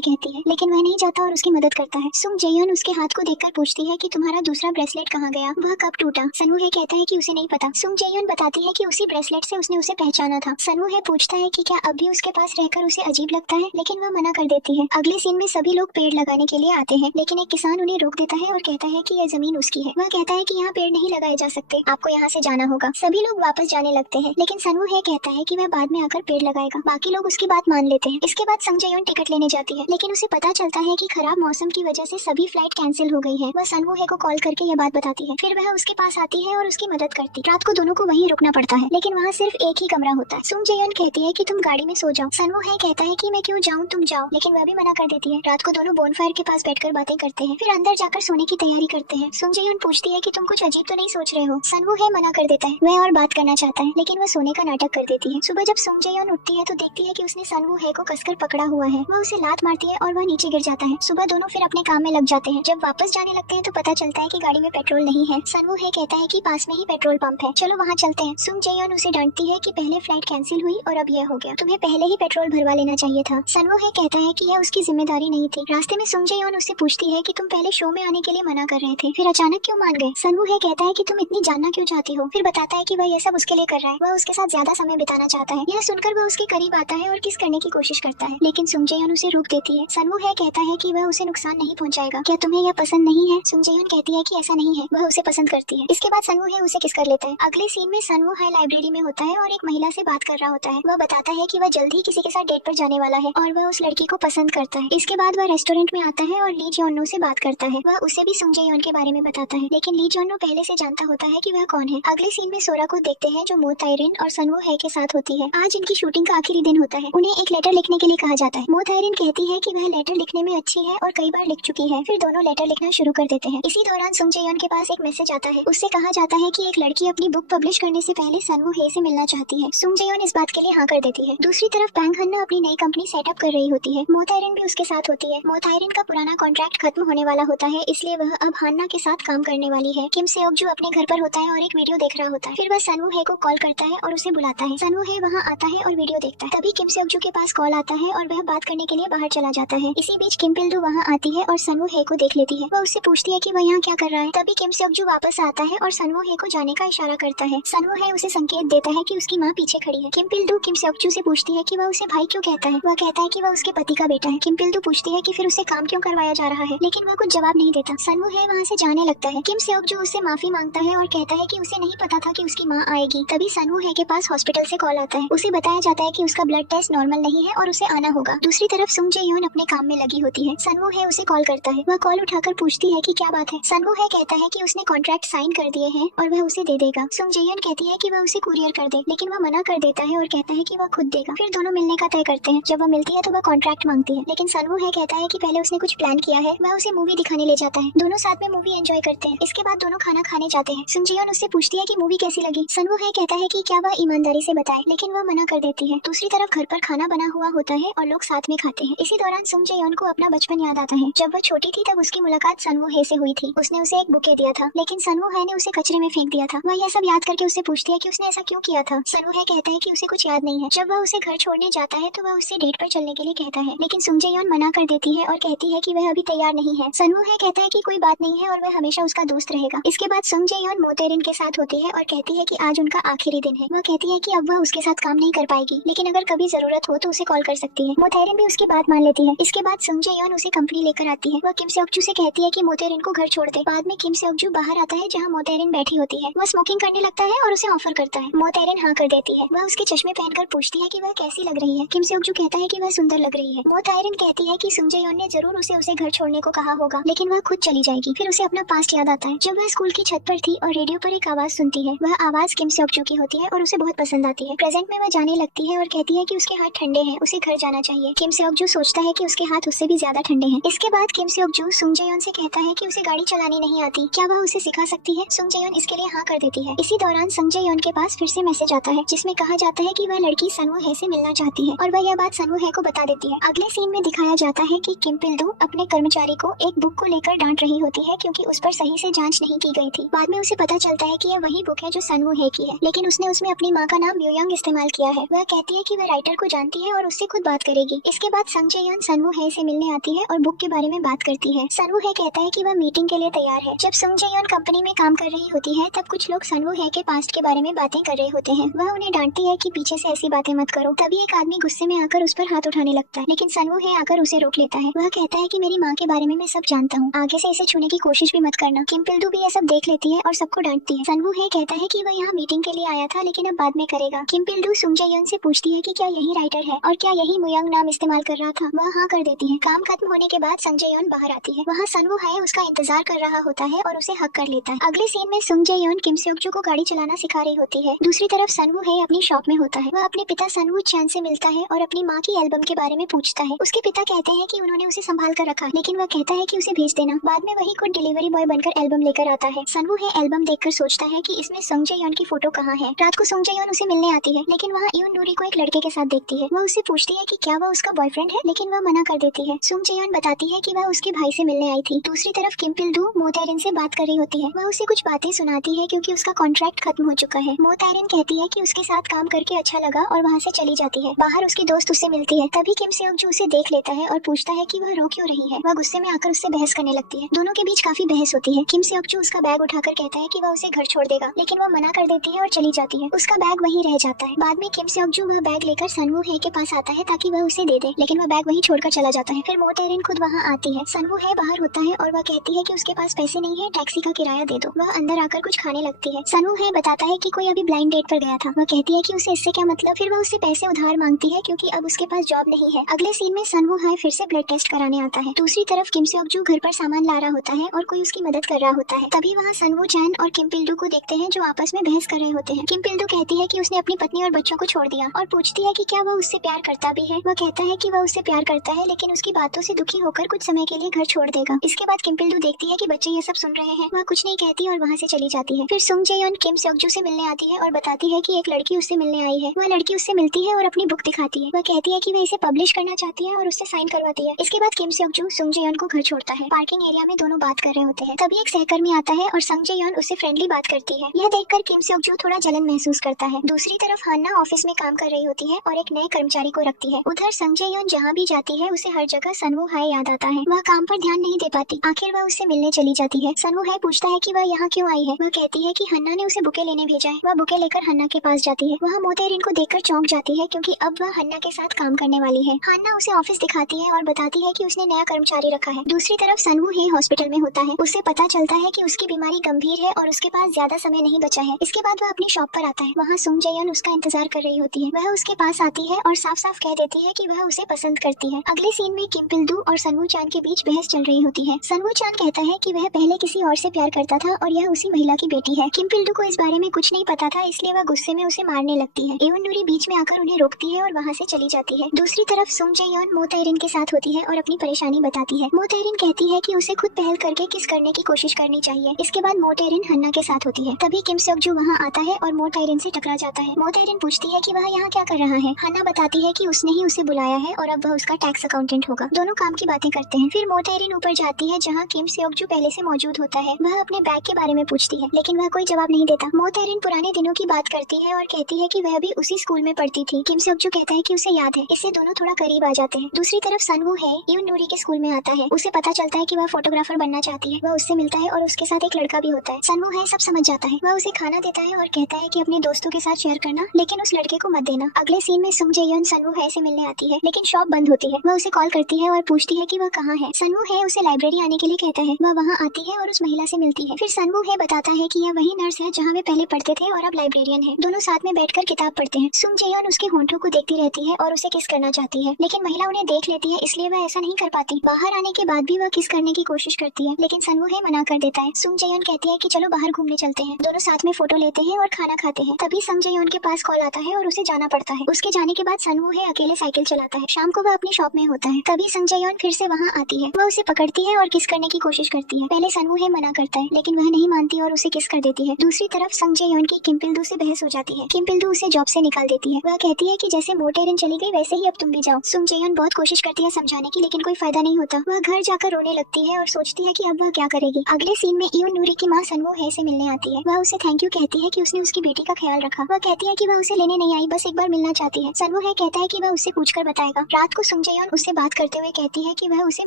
कहती है लेकिन वह नहीं जाता और उसकी मदद करता है। सुंग जेयोन उसके हाथ को देखकर पूछती है कि तुम्हारा दूसरा ब्रेसलेट कहाँ गया, वह कब टूटा। सनवू है कहता है कि उसे नहीं पता। सुंग जेयोन बताती है कि उसी ब्रेसलेट से उसने उसे पहचाना था। सनवू है पूछता है कि क्या अब भी उसके पास रहकर उसे अजीब लगता है, लेकिन वह मना कर देती है। अगले सीन में सभी लोग पेड़ लगाने के लिए आते हैं, लेकिन एक किसान उन्हें रोक देता है और कहता है कि यह जमीन उसकी है। वह कहता है कि यहाँ पेड़ नहीं लगाए जा सकते, आपको यहाँ से जाना होगा। सभी लोग वापस जाने लगते हैं, लेकिन सनवू है कहता है कि वह बाद में आकर पेड़ लगाएगा। बाकी लोग उसकी बात मान लेते हैं। इसके बाद संग जेयोन टिकट लेने जाती है, लेकिन उसे पता चलता है कि खराब मौसम की वजह से सभी फ्लाइट कैंसिल हो गई है। वह सनवू है को कॉल करके यह बात बताती है। फिर वह उसके पास आती है और उसकी मदद करती। रात को दोनों को वहीं रुकना पड़ता है, लेकिन वहाँ सिर्फ एक ही कमरा होता है। सुंग जेयोन कहती है कि तुम गाड़ी में सो जाओ। सनवू है कहता है कि मैं क्यों जाऊँ, तुम जाओ, लेकिन वह भी मना कर देती है। रात को दोनों बोनफायर के पास बैठकर बातें करते हैं, फिर अंदर जाकर सोने की तैयारी करते हैं। सुंग जेयोन पूछती है कि तुम कुछ अजीब तो नहीं सोच रहे हो। सनवू है मना कर देता है, वह और बात करना चाहता है, लेकिन वह सोने का नाटक कर देती है। सुबह जब सुंग जेयोन उठती है तो देखती है कि उसने सनवू है को कसकर पकड़ा हुआ है। वह उसे लात मारती है और वह नीचे गिर जाता है। सुबह दोनों फिर अपने काम में लग जाते हैं। जब वापस जाने लगते हैं तो पता चलता है कि गाड़ी में पेट्रोल नहीं है। सनवू है कहता है कि पास में ही पेट्रोल पंप है, चलो वहाँ चलते हैं। सुंग जेयोन उसे डांटती है कि पहले फ्लाइट कैंसिल हुई और अब यह हो गया, तुम्हें पहले ही पेट्रोल भरवा लेना चाहिए था। सनवू है कहता है कि यह उसकी जिम्मेदारी नहीं थी। रास्ते में सुंग जेयोन उससे पूछती है कि तुम पहले शो में आने के लिए मना कर रहे थे, फिर अचानक क्यों मान गए। सनवू है कहता है कि तुम इतनी जानना क्यों चाहती हो। फिर बताता है कि वह यह सब उसके लिए कर रहा है, वह उसके साथ ज्यादा समय बिताना चाहता है। यह सुनकर वह उसके करीब आता है और किस करने की कोशिश करता है, लेकिन सुंग जेयोन उसे रोक देती है। सनवू है कहता है कि वह उसे नुकसान नहीं पहुंचाएगा, क्या तुम्हें यह पसंद नहीं है। सुंग जेयोन कहती है कि ऐसा नहीं है, वह उसे पसंद करती है। इसके बाद सनवू है उसे किस कर लेता है। अगले सीन में सनवू है लाइब्रेरी में होता है और एक महिला से बात कर रहा होता है। वह बताता है कि वह जल्द ही किसी के साथ डेट पर जाने वाला है और वह उस लड़की को पसंद करता है। इसके बाद वह रेस्टोरेंट में आता है और ली जियोनो से बात करता है। वह उसे भी सुंग जेयोन के बारे में बताता है, लेकिन ली जियोनो पहले से जानता होता है कि वह कौन है। अगले सीन में सोरा को देखते हैं जो मो तायरिन और सनवू है के साथ होती है। आज इनकी शूटिंग का आखिरी दिन होता है। उन्हें एक लेटर लिखने के लिए कहा जाता है। मो तायरिन कहती है कि वह लेटर लिखने में अच्छी है और कई बार लिख चुकी है। फिर दोनों लेटर लिखना शुरू कर देते हैं। इसी दौरान सुंग जेयोन के पास एक मैसेज आता है। उससे कहा जाता है कि एक लड़की अपनी बुक पब्लिश करने से पहले सनवू हे से मिलना चाहती है। सुंग जेयोन इस बात के लिए हाँ कर देती है। दूसरी तरफ पैंग हन्ना अपनी नई कंपनी सेटअप कर रही होती है। मो तायरिन भी उसके साथ होती है। मो तायरिन का पुराना कॉन्ट्रैक्ट खत्म होने वाला होता है, इसलिए वह अब हन्ना के साथ काम करने वाली है। किम सेओक-जू अपने घर पर होता है और एक वीडियो देख रहा होता है। फिर वह सनवू हे को कॉल करता है और उसे बुलाता है। सनवू हे वहाँ आता है और वीडियो देखता है। तभी किम सेओक-जू के पास कॉल आता है और वह बात करने के लिए बाहर चला जाता है। इसी बीच किम पिल-दू वहाँ आती है और सनवू हे को देख लेती है। वह उससे पूछती है कि वह यहाँ क्या कर रहा है। तभी किम सेओक-जू वापस आता है और सनवू हे को जाने का इशारा करता है। सनवू हे उसे संकेत देता है कि उसकी माँ पीछे खड़ी है। किम पिल-दू किम सेओक-जू से पूछती है कि वह उसे भाई क्यों कहता है। वह कहता है कि वह उसके पति का बेटा है। किम पिल-दू पूछती है कि फिर उसे काम क्यों करवाया जा रहा है, लेकिन वह कुछ जवाब नहीं देता। सनवू हे वहाँ से जाने लगता है। किम सेओक-जू उससे माफी मांगता है और कहता है कि उसे नहीं पता था कि उसकी माँ आएगी। तभी सनवू हे के पास हॉस्पिटल से कॉल आता है। उसे बताया जाता है कि उसका ब्लड टेस्ट नॉर्मल नहीं है और उसे आना होगा। दूसरी तरफ सुंग जेयोन अपने काम में लगी होती है। सनवू हे उसे कॉल करता है। वह कॉल उठाकर पूछती है कि क्या बात है। सनवू हे कहता है कि उसने कॉन्ट्रैक्ट साइन कर दिए हैं और वह उसे दे देगा। सुंग जेयोन कहती है कि वह उसे कुरियर कर दे, लेकिन वह मना कर देता है और कहता है कि वह खुद देगा। फिर दोनों मिलने का तय करते हैं। जब वह मिलती है तो वह कॉन्ट्रैक्ट मांगती है, लेकिन सनवू हे कहता है कि पहले उसने कुछ प्लान किया है। वह उसे मूवी दिखाने ले जाता है। दोनों साथ में मूवी एंजॉय करते हैं। इसके बाद दोनों खाना खाने जाते हैं। सुंग जेयोन उससे पूछती है कि मूवी कैसी लगी। सनवू हे कहता है कि क्या वह ईमानदारी से बताए, लेकिन वह मना कर देती है। दूसरी तरफ घर पर खाना बना हुआ होता है और लोग साथ में खाते हैं। इसी दौरान सुंग जेयोन को अपना बचपन याद आता है। जब वह छोटी थी तब उसकी मुलाकात सनवू हे से हुई थी। उसने उसे एक बुके दिया था, लेकिन सनवू हे ने उसे कचरे में फेंक दिया था। वह यह सब याद करके उससे पूछती है कि उसने ऐसा क्यों किया था। सनवू हे कहता है कि उसे कुछ याद नहीं है। जब वह उसे घर छोड़ने जाता है तो वह उससे डेट पर चलने के लिए कहता है, लेकिन सुंग जेयोन मना कर देती है और कहती है कि वह अभी तैयार नहीं है। सनवू हे कहता है कि कोई बात नहीं है और वह हमेशा उसका दोस्त रहेगा। इसके बाद सुंग जेयोन मो तायरिन के साथ होती है और कहती है कि आज उनका आखिरी दिन है। वह कहती है कि अब वह उसके साथ काम नहीं कर पाएगी, लेकिन अगर कभी जरूरत हो तो उसे कॉल कर सकती है। मो तायरिन भी उसकी बात मान लेती है। इसके बाद सुंग जेयोन उसे कंपनी लेकर आती है। वह किम सेओक-जू से कहती है कि मो तायरिन को घर छोड़ दे। बाद में किम सेओक-जू बाहर आता है जहाँ मो तायरिन बैठी होती है। वह स्मोकिंग करने लगता है और उसे ऑफर करता है। मो तायरिन हाँ कर देती है। वह उसके चश्मे पहनकर पूछती है कि वह कैसी लग रही है। किम सेओक-जू कहता है कि वह सुंदर लग रही है। मो तायरिन कहती है कि सुंग जेयोन ने जरूर उसे घर छोड़ने को कहा होगा, लेकिन वह खुद चली जाएगी। फिर उसे अपना पास्ट याद आता है। जब वह स्कूल की छत पर थी और रेडियो पर एक आवाज सुनती है। वह आवाज किम सेओक-जू की होती है और उसे बहुत पसंद आती है। प्रेजेंट में वह जाने लगती है और कहती है कि उसके हाथ ठंडे हैं, उसे घर जाना चाहिए। किम सेओक-जू सोचता है कि उसके हाथ उससे भी ज्यादा ठंडे हैं। इसके बाद किम सेओक-जू सुंग जेयोन से कहता है कि उसे गाड़ी चलानी नहीं आती, क्या वह उसे सिखा सकती है। सुंग जेयोन इसके लिए हाँ कर देती है। इसी दौरान सुंग जेयोन के पास फिर से मैसेज आता है, जिसमें कहा जाता है कि वह लड़की सनवू हे से मिलना चाहती है और वह यह बात सनवू हे को बता देती है। अगले सीन में दिखाया जाता है कि किम पिल-दू अपने कर्मचारी को एक बुक को लेकर डांट रही होती है क्योंकि उस पर सही से जांच नहीं की गई थी। बाद में उसे पता चलता है कि यह वही बुक है जो सनवू हे की है, लेकिन उसने उसमें अपनी माँ का नाम म्यूयंग इस्तेमाल इस्तेमाल किया है। वह कहती है कि वह राइटर को जानती है और उससे खुद बात करेगी। इसके बाद संग जे-योन सनवू है से मिलने आती है और बुक के बारे में बात करती है। सनवू है कहता है कि वह मीटिंग के लिए तैयार है। जब संग जे-योन कंपनी में काम कर रही होती है तब कुछ लोग सनवू है के पास्ट के बारे में बातें कर रहे होते हैं। वह उन्हें डांटती है कि पीछे से ऐसी बातें मत करो। तभी एक आदमी गुस्से में आकर उस पर हाथ उठाने लगता है, लेकिन सनवू है आकर उसे रोक लेता है। वह कहता है कि मेरी माँ के बारे में मैं सब जानता हूँ, आगे से इसे छूने की कोशिश भी मत करना। किम पिल-डू भी यह सब देख लेती है और सबको डांटती है। सनवू है कहता है कि वह यहाँ मीटिंग के लिए आया था लेकिन अब बाद में करेगा। किम पिल-डू सुंग जे-योन से पूछती है कि क्या यही राइटर है और क्या यही मुयंग नाम इस्तेमाल कर रहा था। वह हाँ कर देती है। काम खत्म होने के बाद संग जे-योन बाहर आती है। वहाँ सनवू है उसका इंतजार कर रहा होता है और उसे हक कर लेता है। अगले सीन में सुंग जे-योन किम सेok-ju को गाड़ी चलाना सिखा रही होती है। दूसरी तरफ सनवू है अपनी शॉप में होता है। वह अपने पिता सनवू चैन से मिलता है और अपनी माँ की एल्बम के बारे में पूछता है। उसके पिता कहते हैं कि उन्होंने उसे संभाल कर रखा, लेकिन वह कहता है कि उसे भेज देना। बाद में वही खुद डिलीवरी बॉय बनकर एल्बम लेकर आता है। सनवू है एल्बम देखकर सोचता है कि इसमें संग जे-योन की फोटो कहाँ है। रात को संग जे-योन उसे मिलने आती है, लेकिन वहाँ यून नूरी को एक लड़के के साथ देखती है। वह उससे पूछती है कि क्या वह उसका बॉयफ्रेंड है, लेकिन वह मना कर देती है। सुंग जे-योन बताती है कि वह उसके भाई से मिलने आई थी। दूसरी तरफ किम पिल-डू मो ताe-rin से बात कर रही होती है। वह उसे कुछ बातें सुनाती है क्योंकि उसका कॉन्ट्रैक्ट खत्म हो चुका है। मो ताe-rin कहती है कि उसके साथ काम करके अच्छा लगा और वहाँ से चली जाती है। बाहर उसकी दोस्त उससे मिलती है। तभी किम सेok-ju उसे देख लेता है और पूछता है कि वह रो क्यों रही है। वह गुस्से में आकर उससे बहस करने लगती है। दोनों के बीच काफी बहस होती है। किम सेok-ju उसका बैग उठाकर कहता है कि वह उसे घर छोड़ देगा, लेकिन वह मना कर देती है और चली जाती है। उसका बैग वहीं रह जाता है। बाद में किम सेok-ju वह बैग लेकर सनवू है के पास आता है ताकि वह उसे दे दे, लेकिन वह बैग वहीं छोड़कर चला जाता है। फिर मो ताe-rin खुद वहाँ आती है। सनवू है बाहर होता है और वह कहती है कि उसके पास पैसे नहीं है, टैक्सी का किराया दे दो। वह अंदर आकर कुछ खाने लगती है। सनवू है बताता है कि कोई अभी ब्लाइंड डेट पर गया था। वह कहती है कि उसे इससे क्या मतलब। फिर वह उससे पैसे उधार मांगती है क्योंकि अब उसके पास जॉब नहीं है। अगले सीन में सनवू है फिर से ब्लड टेस्ट कराने आता है। दूसरी तरफ किम सेok-ju घर पर सामान ला रहा होता है और कोई उसकी मदद कर रहा होता है। तभी वहाँ सनवू चैन और किम पिल-डू को देखते हैं जो आपस में बहस कर रहे होते हैं। किम पिल-डू कहती है कि उसने अपनी पत्नी और बच्चों को छोड़ दिया और पूछती है कि क्या वह उससे प्यार करता भी है। वह कहता है कि वह उससे प्यार करता है, लेकिन उसकी बातों से दुखी होकर कुछ समय के लिए घर छोड़ देगा। इसके बाद किम पिल-डू देखती है कि बच्चे ये सब सुन रहे हैं। वह कुछ नहीं कहती और वहाँ से चली जाती है। फिर सुंग जे-योन किम सेok-ju से मिलने आती है और बताती है कि एक लड़की उससे मिलने आई है। वह लड़की उससे मिलती है और अपनी बुक दिखाती है। वह कहती है कि वह इसे पब्लिश करना चाहती है और उससे साइन करवाती है। इसके बाद किम सेok-ju सुंग जे-योन को घर छोड़ता है। पार्किंग एरिया में दोनों बात कर रहे होते हैं। तभी एक सहकर्मी आता है और संग जे-योन उससे फ्रेंडली बात करती है। यह देखकर किम सेok-ju थोड़ा जलन महसूस करता है। दूसरी तरफ हान्ना ऑफिस में काम कर रही होती है और एक नए कर्मचारी को रखती है। उधर संग जे-योन जहाँ भी जाती है उसे हर जगह सनवू है याद आता है। वह काम पर ध्यान नहीं दे पाती। आखिर वह उससे मिलने चली जाती है। सनवू है पूछता है कि वह यहाँ क्यों आई है। वह कहती है कि हन्ना ने उसे बुके लेने भेजा है। वह बुके लेकर हन्ना के पास जाती है। वह मो ताe-rin को देखकर चौंक जाती है क्योंकि अब वह हन्ना के साथ काम करने वाली है। हन्ना उसे ऑफिस दिखाती है और बताती है कि उसने नया कर्मचारी रखा है। दूसरी तरफ सनवू है हॉस्पिटल में होता है। उसे पता चलता है कि उसकी बीमारी गंभीर है और उसके पास ज्यादा समय नहीं बचा है। इसके बाद वह अपनी शॉप पर आता है। वहाँ सुंग जे-योन उसका इंतजार कर रही होती है। वह उसके पास आती है और साफ साफ कह देती है कि वह उसे पसंद करती है। अगले सीन में किम पिल-डू और सनवू चान के बीच बहस चल रही होती है। सनवू चान कहता है कि वह पहले किसी और से प्यार करता था और यह उसी महिला की बेटी है। किम पिल-डू को इस बारे में कुछ नहीं पता था, इसलिए वह गुस्से में उसे मारने लगती है। यून नूरी बीच में आकर उन्हें रोकती है और वहाँ से चली जाती है। दूसरी तरफ सुंग जे-योन मो ताe-rin के साथ होती है और अपनी परेशानी बताती है। मो ताe-rin कहती है कि उसे खुद पहल करके किस करने की कोशिश करनी चाहिए। इसके बाद मो ताe-rin हन्ना के साथ होती है। तभी किम सेok-ju वहाँ आता है और मो ताe-rin से टकरा जाता है। मो ताe-rin पूछती है कि वह यहाँ क्या कर रहा है। हन्ना बताती है कि उसने ही उसे बुलाया है और अब वह उसका टैक्स अकाउंटेंट होगा। दोनों काम की बातें करते हैं। फिर मो ताe-rin ऊपर जाती है जहाँ किम सेok-ju पहले से मौजूद होता है। वह अपने बैग के बारे में पूछती है, लेकिन वह कोई जवाब नहीं देता। मो ताe-rin पुराने दिनों की बात करती है और कहती है कि वह भी उसी स्कूल में पढ़ती थी। किम सेok-ju कहता है कि उसे याद है। इससे दोनों थोड़ा करीब आ जाते हैं। दूसरी तरफ सनवू है यून नूरी के स्कूल में आता है। उसे पता चलता है कि वह फोटोग्राफर बनना चाहती है। वह उससे मिलता है और उसके साथ एक लड़का भी होता है। सनवू है सब समझ जाता है। वह उसे खाना देता है और कहता है कि अपने दोस्तों के साथ शेयर करना, लेकिन उस लड़के को मत देना। अगले सीन में सुंग जे-योन सनवू है से मिलने आती है, लेकिन शॉप बंद होती है। वह उसे कॉल करती है और पूछती है कि वह कहाँ है। सनवू है उसे लाइब्रेरी आने के लिए कहता है। वह वहाँ आती है और उस महिला से मिलती है। फिर सनवू है बताता है कि यह वही नर्स है जहाँ वे पहले पढ़ते थे और अब लाइब्रेरियन है। दोनों साथ में बैठकर किताब पढ़ते हैं। सुंग जे-योन उसके होंठों को देखती रहती है और उसे किस करना चाहती है, लेकिन महिला उन्हें देख लेती है, इसलिए वह ऐसा नहीं कर पाती। बाहर आने के बाद भी वह किस करने की कोशिश करती है, लेकिन सनवू है मना कर देता है। सुंग जे-योन कहती है कि चलो बाहर घूमने चलते हैं। दोनों साथ में फोटो लेते हैं और खाना खाते हैं। तभी संग जे-योन के पास कॉल आता है और उसे जाना पड़ता है। उसके जाने के बाद सनवू है अकेले साइकिल चलाता है। शाम को वह अपनी शॉप में होता है। तभी संग जे-योन फिर से वहाँ आती है। वह उसे पकड़ती है और किस करने की कोशिश करती है। पहले सनवू है मना करता है, लेकिन वह नहीं मानती और उसे किस कर देती है। दूसरी तरफ संग जे-योन की किम पिल-डू से बहस हो जाती है। किम पिल-डू उसे जॉब से निकाल देती है। वह कहती है कि जैसे मो ताe-rin चली गई वैसे ही अब तुम भी जाओ। सुंग जे-योन बहुत कोशिश करती है समझाने की, लेकिन कोई फायदा नहीं होता। वह घर जाकर रोने लगती है और सोचती है कि अब वह क्या करेगी। अगले सीन में यून नूरी की माँ सनवू है से मिलने आती है। वह उसे थैंक यू कहती है कि उसने उसकी बेटी का ख्याल रखा। वह कहती है कि वह उसे उसे लेने नहीं आई, बस एक बार मिलना चाहती है। सनवू है कहता है कि वह उससे पूछकर बताएगा। रात को सुंग जयन उससे बात करते हुए कहती है कि वह उसे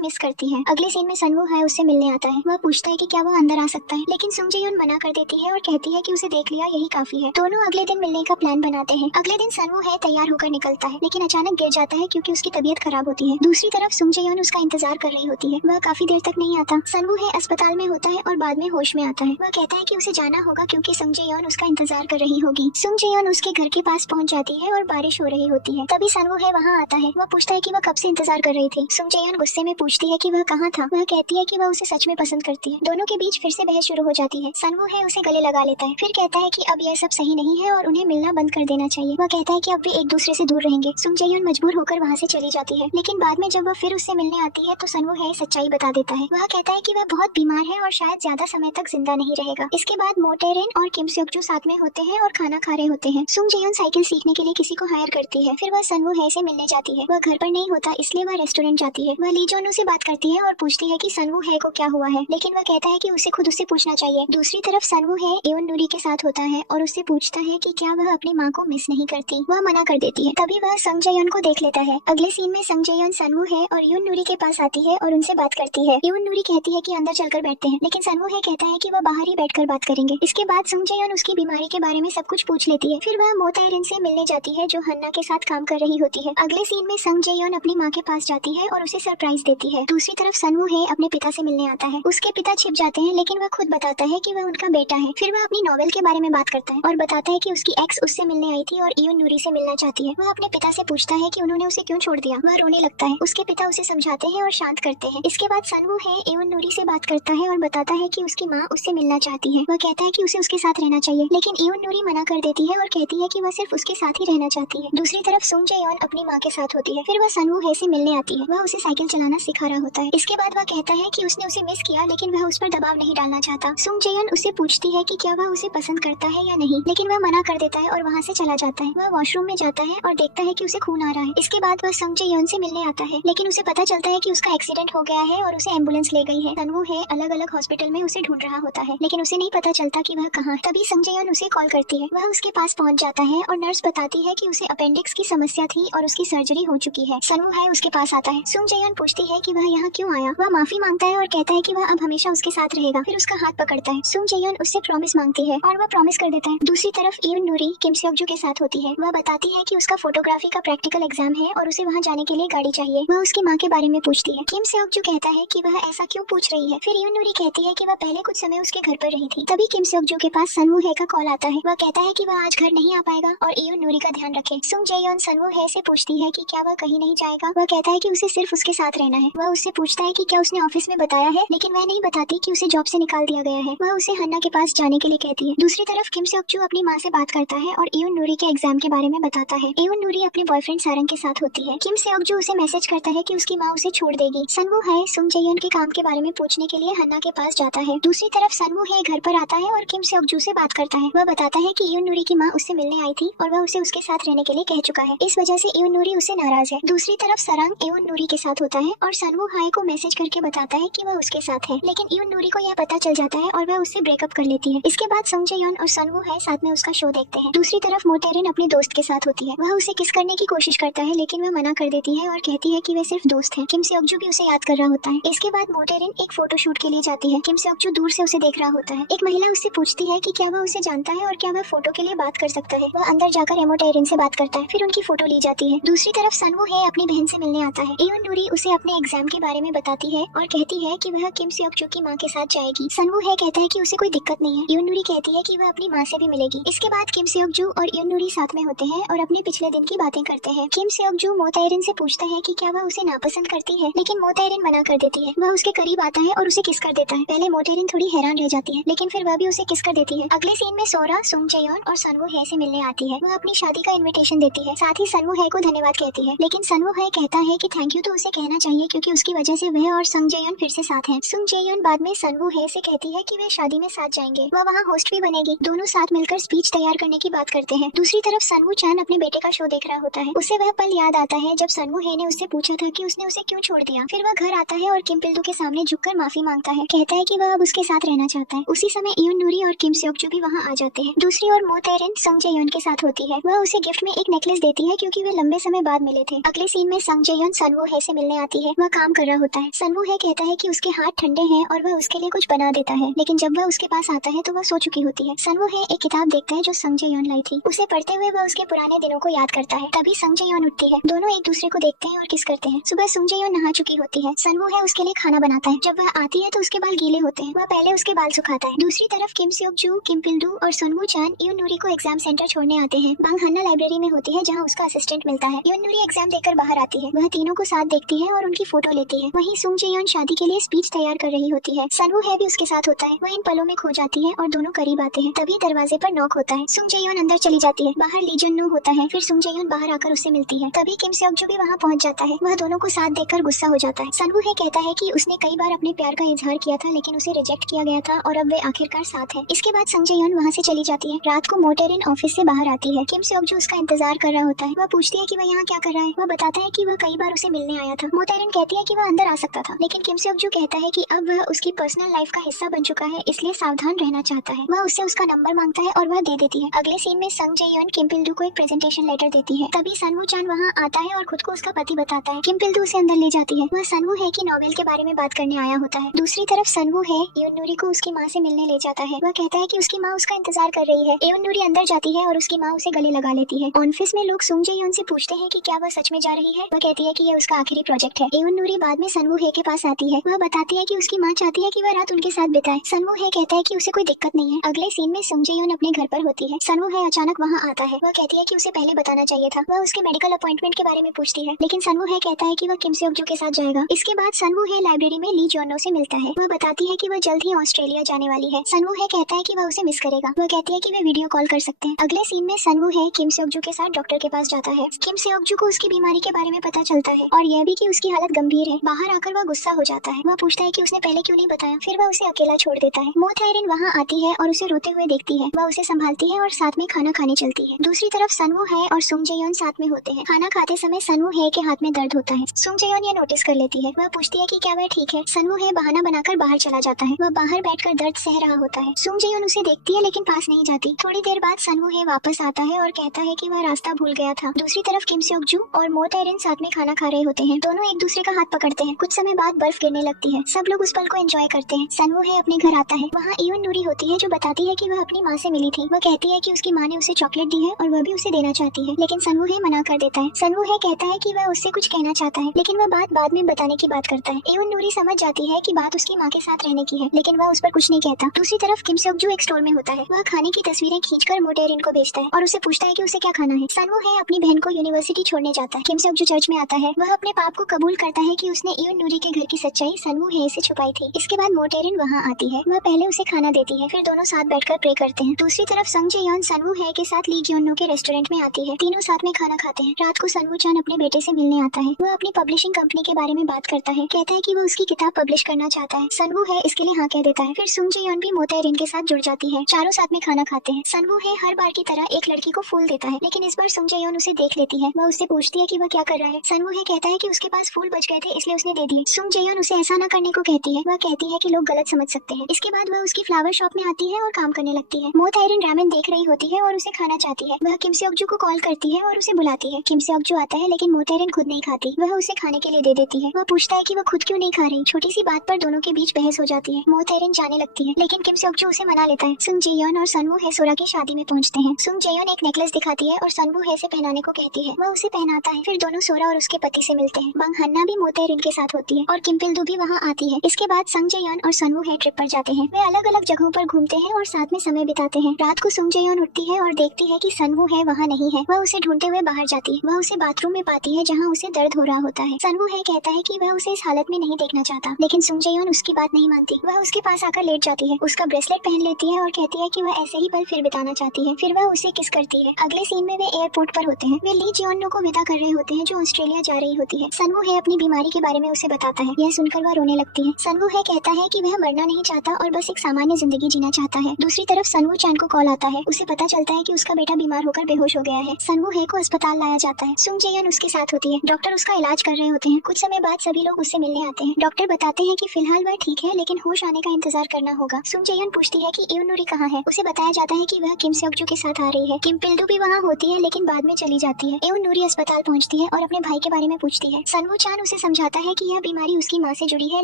मिस करती है। अगले सीन में सनवू है उससे मिलने आता है। वह पूछता है कि क्या वह अंदर आ सकता है, लेकिन सुंग जयन मना कर देती है और कहती है कि उसे देख लिया, यही काफी है। दोनों अगले दिन मिलने का प्लान बनाते हैं। अगले दिन सनवू है तैयार होकर निकलता है, लेकिन अचानक गिर जाता है क्योंकि उसकी तबीयत खराब होती है। दूसरी तरफ सुंग जयन उसका इंतजार कर रही होती है। वह काफी देर तक नहीं आता। सनवू है अस्पताल में होता है और बाद में होश में आता है। वह कहता है कि उसे जाना होगा क्योंकि सुंग जयन उसका इंतजार कर रही होगी। सुंग जयन उसके घर के पास पहुंच जाती है और बारिश हो रही होती है। तभी सनवू है वहाँ आता है। वह पूछता है कि वह कब से इंतजार कर रही थी। सुंग जयन गुस्से में पूछती है कि वह कहाँ था। वह कहती है कि वह उसे सच में पसंद करती है। दोनों के बीच फिर से बहस शुरू हो जाती है। सनवू है उसे गले लगा लेता है, फिर कहता है कि अब यह सब सही नहीं है और उन्हें मिलना बंद कर देना चाहिए। वह कहता है कि अब वे एक दूसरे से दूर रहेंगे। सुंग जयन मजबूर होकर वहाँ से चली जाती है, लेकिन बाद में जब वह फिर उससे मिलने आती है तो सनवू है सच्चाई बता देता है। वह कहता है कि वह बहुत बीमार है और शायद ज्यादा समय तक जिंदा नहीं रहेगा। इसके बाद मो टेरिन और किम सेok-ju साथ में होते हैं और खाना खा रहे होते हैं। सुंग जयन साइकिल सीखने के लिए किसी को हायर करती है। फिर वह सनवू है से मिलने जाती है। वह घर पर नहीं होता, इसलिए वह रेस्टोरेंट जाती है। वह ली जॉन से बात करती है और पूछती है कि सनवू है को क्या हुआ है, लेकिन वह कहता है कि उसे खुद उससे पूछना चाहिए। दूसरी तरफ सनवू है एवन नूरी के साथ होता है और उससे पूछता है कि क्या वह अपनी माँ को मिस नहीं करती। वह मना कर देती है। तभी वह संग जयन को देख लेता है। अगले सीन में संग जयन सनवू है और यून नूरी के पास आती है और उनसे बात करती है। यून नूरी कहती है कि अंदर चलकर बैठते हैं, लेकिन सनवू है कहता है कि वह बाहर ही बैठकर बात करेंगे। इसके बाद संग जयन उसकी बीमारी के बारे में सब कुछ पूछ लेती है। फिर वह मो तायरिन से मिलने जाती है जो हन्ना के साथ काम कर रही होती है। अगले सीन में संग जयन अपनी माँ के पास जाती है और उसे सरप्राइज देती है। दूसरी तरफ सनवू है अपने पिता से मिलने आता है। उसके पिता छिप जाते हैं, लेकिन वह खुद बताता है कि वह उनका बेटा है। फिर वह अपनी नॉवेल के बारे में बात करता है और बताता है कि उसकी एक्स उससे मिलने आई थी और यून नूरी से मिलना चाहती है। वह अपने पिता से पूछता है कि उन्होंने उसे क्यों छोड़ दिया। वह रोने लगता है। उसके पिता उसे समझाते हैं और शांत करते हैं। इसके बाद सनवू है यून नूरी से बात करता है और बताता है कि उसकी माँ उससे मिलना चाहती है। वह कहता है कि उसे उसके साथ रहना चाहिए, लेकिन यून नूरी मना कर देती है और कहती है कि वह सिर्फ उसके साथ ही रहना चाहती है। दूसरी तरफ सुंग जयन अपनी माँ के साथ होती है। फिर वह सनवू है से मिलने आती है। वह उसे साइकिल चलाना सिखा रहा होता है। इसके बाद वह कहता है कि उसने उसे मिस किया, लेकिन वह उस पर दबाव नहीं डालना चाहता। सुंग जयन उससे पूछती है कि क्या वह उसे पसंद करता है या नहीं, लेकिन वह मना कर देता है और वहाँ से चला जाता है। वह वॉशरूम में जाता है और देखता है कि उसे खून आ रहा है। इसके बाद वह संग जयन से मिलने आता है, लेकिन उसे पता चलता है कि उसका एक्सीडेंट हो गया है और उसे एम्बुलेंस ले गई है। सनवू है अलग अलग हॉस्पिटल में उसे ढूंढ रहा होता है, लेकिन उसे नहीं पता चलता कि वह कहाँ है। तभी संग जयन उसे कॉल करती है। वह उसके पास पहुँच जाता है और नर्स बताती है कि उसे अपेंडिक्स की समस्या थी और उसकी सर्जरी हो चुकी है। सनवू है उसके पास आता है। सुंग जयन पूछती है कि वह यहाँ क्यों आया। वह माफी मांगता है और कहता है कि वह अब हमेशा उसके साथ रहेगा। फिर उसका हाथ पकड़ता है। सुंग जयन उससे प्रॉमिस मांगती है और वह प्रॉमिस कर देता है। दूसरी तरफ यून नूरी किम सेok-ju के साथ होती है। वह बताती है कि उसका फोटोग्राफी का प्रैक्टिकल एग्जाम है और उसे वहाँ जाने के लिए गाड़ी चाहिए। वह उसकी माँ के बारे में पूछती है। किम सेok-ju कहता है कि वह ऐसा क्यों पूछ रही है। फिर यून नूरी कहती है कि वह पहले कुछ समय उसके घर पर रही थी। तभी किम सेok-ju के पास सनवू है का कॉल आता है। वह कहता है कि वह आज घर नहीं आ पाएगा और यून नूरी का ध्यान रखे। सुंग जयन सनवू है से पूछती है कि क्या वह कहीं नहीं जाएगा। वह कहता है कि उसे सिर्फ उसके साथ रहना है। वह उससे पूछता है कि क्या उसने ऑफिस में बताया है, लेकिन वह नहीं बताती कि उसे जॉब से निकाल दिया गया है। वह उसे हन्ना के पास जाने के लिए कहती है। दूसरी तरफ किम सेok-ju अपनी माँ से बात करता है और यून नूरी के एग्जाम के बारे में बताता है। यून नूरी अपने बॉयफ्रेंड सारंग के साथ होती है। किम सेok-ju उसे मैसेज करता है कि उसकी माँ उसे छोड़ देगी। सनवू है सुंग जयन के काम के बारे में पूछने के लिए हन्ना के पास जाता है। दूसरी तरफ सनवू है घर पर आता है और किम सेok-ju से बात करता है। वह बताता है कि यून नूरी की माँ उससे मिलने आई थी और वह उसे उसके साथ रहने के लिए कह चुका है। इस वजह से यून नूरी उससे नाराज है। दूसरी तरफ सारंग यून नूरी के साथ होता है और सनवू हाय को मैसेज करके बताता है कि वह उसके साथ है, लेकिन यून नूरी को यह पता चल जाता है और वह उससे ब्रेकअप कर लेती है। इसके बाद संग जयन और सनवू है साथ में उसका शो देखते हैं। दूसरी तरफ मो तायरिन अपने दोस्त के साथ होती है। वह उसे किस करने की कोशिश करता है, लेकिन वह मना कर देती है और कहती है कि वे सिर्फ दोस्त हैं। किम सेok-ju भी उसे याद कर रहा होता है। इसके बाद मो तायरिन एक फोटो शूट के लिए जाती है। किम सेok-ju दूर से उसे देख रहा होता है। एक महिला उससे पूछती है कि क्या वह उसे जानता है और क्या वह फोटो के लिए बात कर सकता है। वह अंदर जाकर मो तायरिन से बात करता है, फिर उनकी फोटो ली जाती है। दूसरी तरफ सनवू है अपनी बहन से मिलने आता है। यून नूरी उसे अपने एग्जाम के बारे में बताती है और कहती है कि वह किम सेok-ju की माँ के साथ जाएगी। सनवू है कहता है कि उसे कोई दिक्कत नहीं है। यून नूरी कहती है कि वह अपनी माँ से भी मिलेगी। इसके बाद किम सेok-ju और यून नूरी साथ में होते हैं और अपने पिछले दिन की बातें करते हैं। किम सेok-ju मो तायरिन से पूछता है कि क्या वह उसे नापसंद करती है, लेकिन मो तायरिन मना कर देती है। वह उसके करीब आता है और उसे किस कर देता है। पहले मो तायरिन थोड़ी हैरान रह जाती है, लेकिन फिर वह भी उसे किस कर देती है। अगले सीन में सोरा सुंग जयन और सनवू है से मिलने आती है। वह अपनी शादी का इन्विटेशन देती है, साथ ही सनवू है को धन्यवाद कहती है, लेकिन सनवू है कहता है कि थैंक यू तो उसे कहना चाहिए क्योंकि उसकी वजह से वह और संग जयन फिर से साथ हैं। सुंग जयन बाद में सनवू है से कहती है कि वे शादी में साथ जाएंगे। वह वहाँ होस्ट भी बनेगी। दोनों साथ मिलकर स्पीच तैयार करने की बात करते हैं। दूसरी तरफ सनवू चैन अपने बेटे का शो देख रहा होता है। उसे वह पल याद आता है जब सनवू है ने उससे पूछा था कि उसने उसे क्यों छोड़ दिया। फिर वह घर आता है और किम पिल्दू के सामने झुककर माफी मांगता है। कहता है कि वह अब उसके साथ रहना चाहता है। उसी समय यून नूरी और किम सेok-ju भी वहाँ आ जाते हैं। दूसरी ओर मो तायरिन संग जयन के साथ होती है। वह उसे गिफ्ट में एक नेकलेस देती है क्योंकि वे लंबे समय बाद मिले थे। अगले सीन में संग जे-योन सनवू है से मिलने आती है। वह काम कर रहा होता है। सनवू है कहता है कि उसके हाथ ठंडे हैं और वह उसके लिए कुछ बना देता है, लेकिन जब वह उसके पास आता है तो वह सो चुकी होती है। सनवू है एक किताब देखता है जो संग जे-योन लाई थी। उसे पढ़ते हुए वह उसके पुराने दिनों को याद करता है। तभी संग जे-योन उठती है। दोनों एक दूसरे को देखते हैं और किस करते हैं। सुबह संग जे-योन नहा चुकी होती है। सनवू है उसके लिए खाना बनाता है। जब वह आती है तो उसके बाल गीले होते हैं। वह पहले उसके बाल सुखाता है। दूसरी तरफ किम सेok जू, किम पिल-डू और सुनवू चान यून नूरी को एग्जाम सेंटर छोड़ने आते हैं। बांग हन्ना लाइब्रेरी में होती है जहाँ उसका असिस्टेंट मिलता है। यून नूरी एग्जाम देकर बाहर आती है। वह तीनों को साथ देखती है और उनकी फोटो लेती है। वहीं सुंग जे-योन शादी के लिए स्पीच तैयार कर रही होती है। सनवू है भी उसके साथ होता है। वह इन पलों में खो जाती है और दोनों करीब आते हैं। तभी दरवाजे पर नॉक होता है। सुंग जे-योन अंदर चली जाती है। बाहर ली जन नो होता है। फिर सुंग जे-योन बाहर आकर उससे मिलती है। तभी किम सेok जू भी वहाँ पहुँच जाता है। वह दोनों को साथ देखकर गुस्सा हो जाता है। सनवू है कहता है कि उसने कई बार अपने प्यार का इजहार किया था लेकिन उसे रिजेक्ट किया गया था और अब वे आखिरकार साथ हैं। इसके बाद संग जे-योन वहाँ से चली जाती है। रात को मोटेरिन ऑफिस से बाहर आती है। किम सेok जू उसका इंतजार कर रहा होता है। वह पूछती है कि वह यहाँ क्या कर रहा है। वह बताता है कि वह कई बार उसे मिलने आया था। मोटेरिन कहती है कि वह अंदर आ सकता था, लेकिन किम सेok जू कहता है कि अब वह उसकी पर्सनल लाइफ का हिस्सा बन चुका है, इसलिए सावधान रहना चाहता है। वह उससे उसका नंबर मांगता है और वह दे देती है। अगले सीन में संग जे-योन किम पिल-डू को एक प्रेजेंटेशन लेटर देती है। तभी सनवू चान वहाँ आता है और खुद को उसका पति बताता है। किम पिल-डू उसे अंदर ले जाती है। वह सनवू है की नॉवेल के बारे में बात करने आया होता है। दूसरी तरफ सनवू है यून नूरी को उसकी माँ से मिलने ले जाता है। वह कहता है कि उसकी माँ उसका इंतजार कर रही है। यून नूरी अंदर जाती है और उसकी माँ उसे गले लगा लेती है। ऑफिस में लोग सुंग जे-योन से पूछते हैं कि क्या वह सच में जा रही है। वह कहती है कि यह उसका आखिरी प्रोजेक्ट है। यून नूरी बाद में सनवू है के पास आती है। वह बताती है कि उसकी माँ चाहती है कि वह रात उनके साथ बिताए। सनवू है कहता है कि उसे कोई दिक्कत नहीं है। अगले सीन में सुंग जे-योन अपने घर पर होती है। सनवू है अचानक वहाँ आता है। वह कहती है कि उसे पहले बताना चाहिए था। वह उसके मेडिकल अपॉइंटमेंट के बारे में पूछती है, लेकिन सनवू है कहता है कि वह किम सेok जू के साथ जाएगा। इसके बाद सनवू है लाइब्रेरी में ली जॉन नो से मिलता है। वह बताती है कि वह जल्द ही ऑस्ट्रेलिया जाने वाली है। सनवू है कहता है कि वह उसे मिस करेगा। वह कहती है कि वे वीडियो कॉल कर सकते हैं। अगले सीन में सनवू है किम सेok जू के साथ डॉक्टर के पास जाता है। किम सेok जू को उसकी बीमारी के बारे में पता चलता है और यह भी कि उसकी हालत गंभीर है। बाहर आकर वह गुस्सा हो जाता है। वह पूछता है कि उसने पहले क्यों नहीं बताया। फिर वह उसे अकेला छोड़ देता है। मो थायरिन वहाँ आती है और उसे रोते हुए देखती है। वह उसे संभालती है और साथ में खाना खाने चलती है। दूसरी तरफ सनवू है और सुंग जे-योन साथ में होते हैं। खाना खाते समय सनवू है के हाथ में दर्द होता है। सुंग जे-योन यह नोटिस कर लेती है। वह पूछती है कि क्या वह ठीक है। सनवू है बहाना बनाकर बाहर चला जाता है। वह बाहर बैठकर दर्द सह रहा होता है। सुंग जे-योन उसे देखती है लेकिन पास नहीं जाती। थोड़ी देर बाद सनवू है वापस आता है और कहता है कि वह रास्ता भूल गया था। दूसरी तरफ किम सेok जू और मो थायरिन साथ में खाना खा रहे होते हैं। दोनों एक दूसरे का हाथ पकड़ते हैं। कुछ समय बाद बर्फ गिरने लगती है। सब लोग उस पल को एंजॉय करते हैं। सनवू है अपने घर आता है। वहाँ यून नूरी होती है जो बताती है कि वह अपनी माँ से मिली थी। वह कहती है कि उसकी माँ ने उसे चॉकलेट दी है और वह भी उसे देना चाहती है, लेकिन सनवू है मना कर देता है। सनवू है कहता है कि वह उससे कुछ कहना चाहता है, लेकिन वह बात बाद में बताने की बात करता है। यून नूरी समझ जाती है कि बात उसकी माँ के साथ रहने की है, लेकिन वह उस पर कुछ नहीं कहता। दूसरी तरफ किम सेok जू एक स्टोर में होता है। वह खाने की तस्वीरें खींचकर मो थायरिन को भेजता है और उसे पूछता है कि उसे क्या खाना है। सनवू है अपनी बहन को यूनिवर्सिटी छोड़ने जाता है। किम सेok जू चर्च में आता है। वह अपने पाप को कबूल करता है कि उसने यून नूरी के घर की सच्चाई सनवू है से छुपाई थी। इसके बाद मो थायरिन वहाँ आती है। वह पहले उसे खाना देती है, फिर दोनों साथ बैठकर प्रे करते हैं। दूसरी तरफ संग जे-योन सनवू है के साथ ली जॉन नो के रेस्टोरेंट में आती है। तीनों साथ में खाना खाते हैं। रात को सनवू चान अपने बेटे से मिलने आता है। वह अपनी पब्लिशिंग कंपनी के बारे में बात करता है। कहता है कि वो उसकी किताब पब्लिश करना चाहता है। सनवू है इसके लिए हाँ कह देता है। फिर सुंग जे-योन भी मो थायरिन के साथ जुड़ जाती है। चारों साथ में खाना खाते हैं। सनवू है हर बार की तरह एक लड़की को फूल देता है, लेकिन इस बार सुंग जे-योन उसे देख लेती है। वह उससे पूछती है कि वह क्या कर रहा है। सनवू है कहता है कि उसके पास फूल बच गए थे इसलिए उसने दे दिए। सुंग जे-योन उसे ऐसा न करने को कहती है। वह कहती है कि लोग गलत समझ सकते हैं। इसके बाद वह उसकी फ्लावर शॉप में आती है और काम करने लगती है। मो थायरिन रामेन देख रही होती है और उसे खाना चाहती है। वह किम सेok जू को कॉल करती है और उसे बुलाती है। किम सेok जू आता है लेकिन मो थायरिन खुद नहीं खाती। वह उसे खाने के लिए दे देती है। वह पूछता है कि वह खुद क्यों नहीं खा रही। छोटी सी बात पर दोनों के बीच बहस हो जाती है। मो थायरिन जाने लगती है, लेकिन किम सेok जू उसे मना लेता है। सुंग जे-योन और सनवू है सोरा की शादी में पहुंचते हैं। सुंग जे-योन एक नेकलेस दिखाती है और सनवू है से पहनाने को कहती है। वह उसे पहनाता है। फिर दोनों सोरा और उसके पति से मिलते हैं। बांग हन्ना भी मो थायरिन के साथ होती है और किम पिल-डू भी वहाँ आती है। इसके बाद संग जे-योन और सनवू है ट्रिप पर जाते हैं। वे अलग अलग जगहों पर घूमते हैं और साथ में समय बिताते हैं। रात को सुंग जे-योन उठती है और देखती है कि सनवू है वहाँ नहीं है। वह उसे ढूंढते हुए बाहर जाती है। वह उसे बाथरूम में पाती है जहाँ उसे दर्द हो रहा होता है। सनवू है कहता है कि वह उसे इस हालत में नहीं देखना चाहता, लेकिन सुंग जे-योन उसकी बात नहीं मानती। वह उसके पास आकर लेट जाती है, उसका ब्रेसलेट पहन लेती है और कहती है कि वह ऐसे ही पल फिर बिताना चाहती है। फिर वह उसे किस करती है। अगले सीन में वे एयरपोर्ट पर होते हैं। वे ली जॉन नो को विदा कर रहे होते हैं जो ऑस्ट्रेलिया जा रही होती है। सनवू है अपनी बीमारी के बारे में उसे बताता है। यह सुनकर वह रोने लगती है। सनवू है कहता है कि वह मरना नहीं चाहता और बस एक सामान्य जिंदगी जीना चाहता है। दूसरी तरफ सनवू चान को कॉल आता है। उसे पता चलता है कि उसका बेटा बीमार होकर बेहोश हो गया है। सनवू है को अस्पताल लाया जाता है। सुंग जे-योन उसके साथ होती है। डॉक्टर उसका इलाज कर रहे होते हैं। कुछ समय बाद सभी लोग उससे मिलने आते हैं। डॉक्टर बताते हैं कि फिलहाल वह ठीक है, लेकिन होश आने का इंतजार करना होगा। सुंग जे-योन पूछती है कि यून नूरी कहाँ है। उसे बताया जाता है कि वह किम सेok जू के साथ साथ आ रही है। किम पिल्डू भी वहाँ होती है लेकिन बाद में चली जाती है। एवन नूरी अस्पताल पहुँचती है और अपने भाई के बारे में पूछती है। सनवू चान उसे समझाता है कि यह बीमारी उसकी माँ से जुड़ी है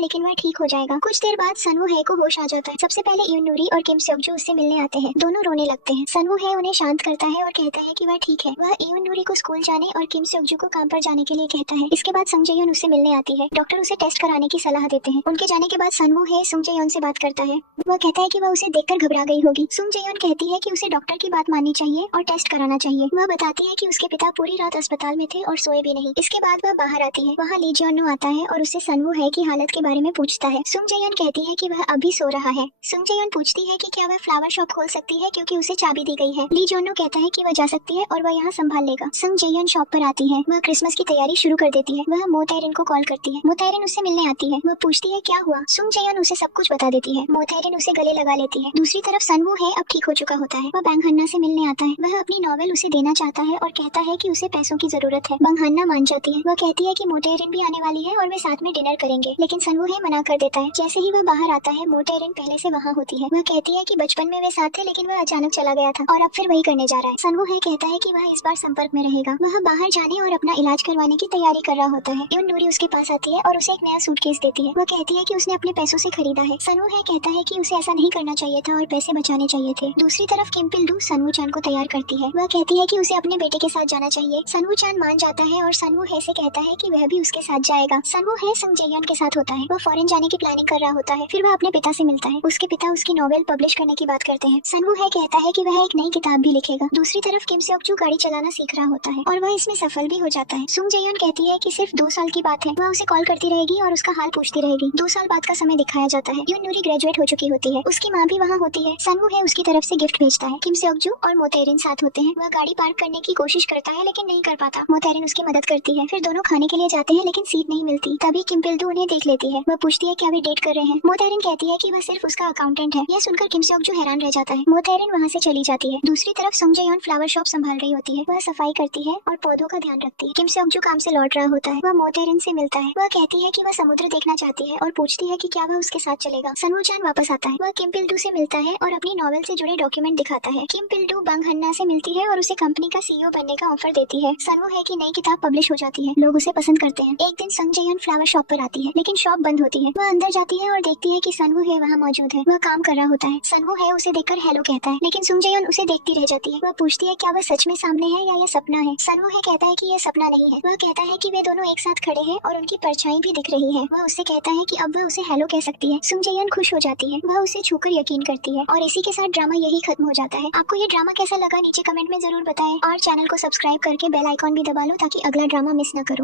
लेकिन वह ठीक हो जाएगा। कुछ देर बाद सनवू है को होश आ जाता है। सबसे पहले एवन नूरी और किम सेokju उससे मिलने आते हैं। दोनों रोने लगते हैं। सनवू है उन्हें शांत करता है और कहता है कि वह ठीक है। वह एवन नूरी को स्कूल जाने और किम सेokju को काम पर जाने के लिए कहता है। इसके बाद संग जयन उससे मिलने आती है। डॉक्टर उसे टेस्ट कराने की सलाह देते हैं। उनके जाने के बाद सनवू है सुंग जयन से बात करता है। वह कहता है कि वह उसे देखकर घबरा गई होगी। सुंग जयन कहती है कि उसे डॉक्टर की बात माननी चाहिए और टेस्ट कराना चाहिए। वह बताती है कि उसके पिता पूरी रात अस्पताल में थे और सोए भी नहीं। इसके बाद वह बाहर आती है। वहाँ ली जियोनो आता है और उससे सनवू है की हालत के बारे में पूछता है। सुंग जयन कहती है कि वह अभी सो रहा है। सुंग जयन पूछती है कि क्या वह फ्लावर शॉप खोल सकती है क्योंकि उसे चाबी दी गई है। ली जियोनो कहता है कि वह जा सकती है और वह यहाँ संभाल लेगा। सुंग जयन शॉप पर आती है। वह क्रिसमस की तैयारी शुरू कर देती है। वह मोतैरिन को कॉल करती है। मोतैरिन उससे मिलने आती है। वह पूछती है क्या हुआ। सुंग जयन उसे सब कुछ बता देती है। मोतैरिन उसे गले लगा लेती है। दूसरी तरफ सनवू है अब ठीक हो चुका होता है। वह बंग हन्ना से मिलने आता है। वह अपनी नॉवेल उसे देना चाहता है और कहता है कि उसे पैसों की जरूरत है। बंग हन्ना मान जाती है। वह कहती है कि मोतैरिन भी आने वाली है और वे साथ में डिनर करेंगे, लेकिन सनवू है मना कर देता है। जैसे ही वह बाहर आता है मोतैरिन पहले से वहाँ होती है। वह कहती है कि बचपन में वे साथ थे लेकिन वह अचानक चला गया था और अब फिर वही करने जा रहा है। सनवू है कहता है कि वह इस बार संपर्क में रहेगा। वह बाहर जाने और अपना इलाज करवाने की तैयारी कर रहा होता है। एवन नूरी उसके पास आती है और उसे एक नया सूटकेस देती है। वह कहती है कि उसने अपने पैसों से खरीदा है। सनवू है कहता है कि उसे ऐसा नहीं करना चाहिए था और पैसे बचाने चाहिए थे। दूसरी तरफ किम पिल्डू सनवू चान को तैयार करती है। वह कहती है कि उसे अपने बेटे के साथ जाना चाहिए। सनवू चान मान जाता है और सनवू है से कहता है कि वह भी उसके साथ जाएगा। सनवू है संग जयन के साथ होता है। वह फॉरेन जाने की प्लानिंग कर रहा होता है। फिर वह अपने पिता से मिलता है। उसके पिता उसकी नॉवेल पब्लिश करने की बात करते हैं। सनवू है कहता है कि वह एक नई किताब भी लिखेगा। दूसरी तरफ किम सेokju गाड़ी चलाना सीख रहा होता है और वह इसमें सफल भी हो जाता है। सुंग जयन कहती है कि सिर्फ 2 साल की बात है। वह उसे कॉल करती रहेगी और उसका हाल पूछती रहेगी। 2 साल बाद का समय दिखाया जाता है। यून नूरी ग्रेजुएट हो चुकी होती है। उसकी माँ भी वहाँ होती है। सनवू है उसकी तरफ से गिफ्ट भेजता है। किम सेokju और मोतैरिन साथ होते हैं। वह गाड़ी पार्क करने की कोशिश करता है लेकिन नहीं कर पाता। मोतैरिन उसकी मदद करती है। फिर दोनों खाने के लिए जाते हैं लेकिन सीट नहीं मिलती। तभी किम पिल्डू उन्हें देख लेती है। वह पूछती है क्या वे डेट कर रहे हैं। मोतैरिन कहती है कि वह सिर्फ उसका अकाउंटेंट है। यह सुनकर किम सेokju हैरान रह जाता है। मोतैरिन वहाँ से चली जाती है। दूसरी तरफ सुंग जयन फ्लावर शॉप संभाल रही होती है। वह सफाई करती है और पौधों का ध्यान रखती है। किम सेokju काम से लौट रहा होता है। वह मोतैरिन से मिलता है। वह कहती है कि वह समुद्र देखना चाहती है और पूछती है कि क्या वह उसके साथ चलेगा। सनवू चान वापस आता है। वह किम पिल्डू से मिलता है और अपनी नॉवेल से जुड़े डॉक्यूमेंट दिखाता है। किम पिल्डू बंग हन्ना से मिलती है और उसे कंपनी का सीईओ बनने का ऑफर देती है। सनवू है की नई किताब पब्लिश हो जाती है। लोग उसे पसंद करते हैं। एक दिन संग जयन फ्लावर शॉप पर आती है लेकिन शॉप बंद होती है। वह अंदर जाती है और देखती है कि सनवू है वहाँ मौजूद है। वह काम कर रहा होता है। सनवू है उसे देखकर हेलो कहता है लेकिन सुंग जयन उसे देखती रह जाती है। वह पूछती है क्या वह सच में सामने है या यह सपना है। सनवू है कहता है कि यह सपना नहीं है। वह कहता है कि वे दोनों एक साथ खड़े हैं और उनकी परछाई भी दिख रही है। वह उससे कहता है कि अब वह उसे हेलो कह सकती है। सुंग जयन खुश हो जाती है। वह उसे छूकर यकीन करती है और इसी के साथ ड्रामा यही खत्म हो जाता है। आपको ये ड्रामा कैसा लगा नीचे कमेंट में जरूर बताएं और चैनल को सब्सक्राइब करके बेल आइकॉन भी दबा लो ताकि अगला ड्रामा मिस न करो।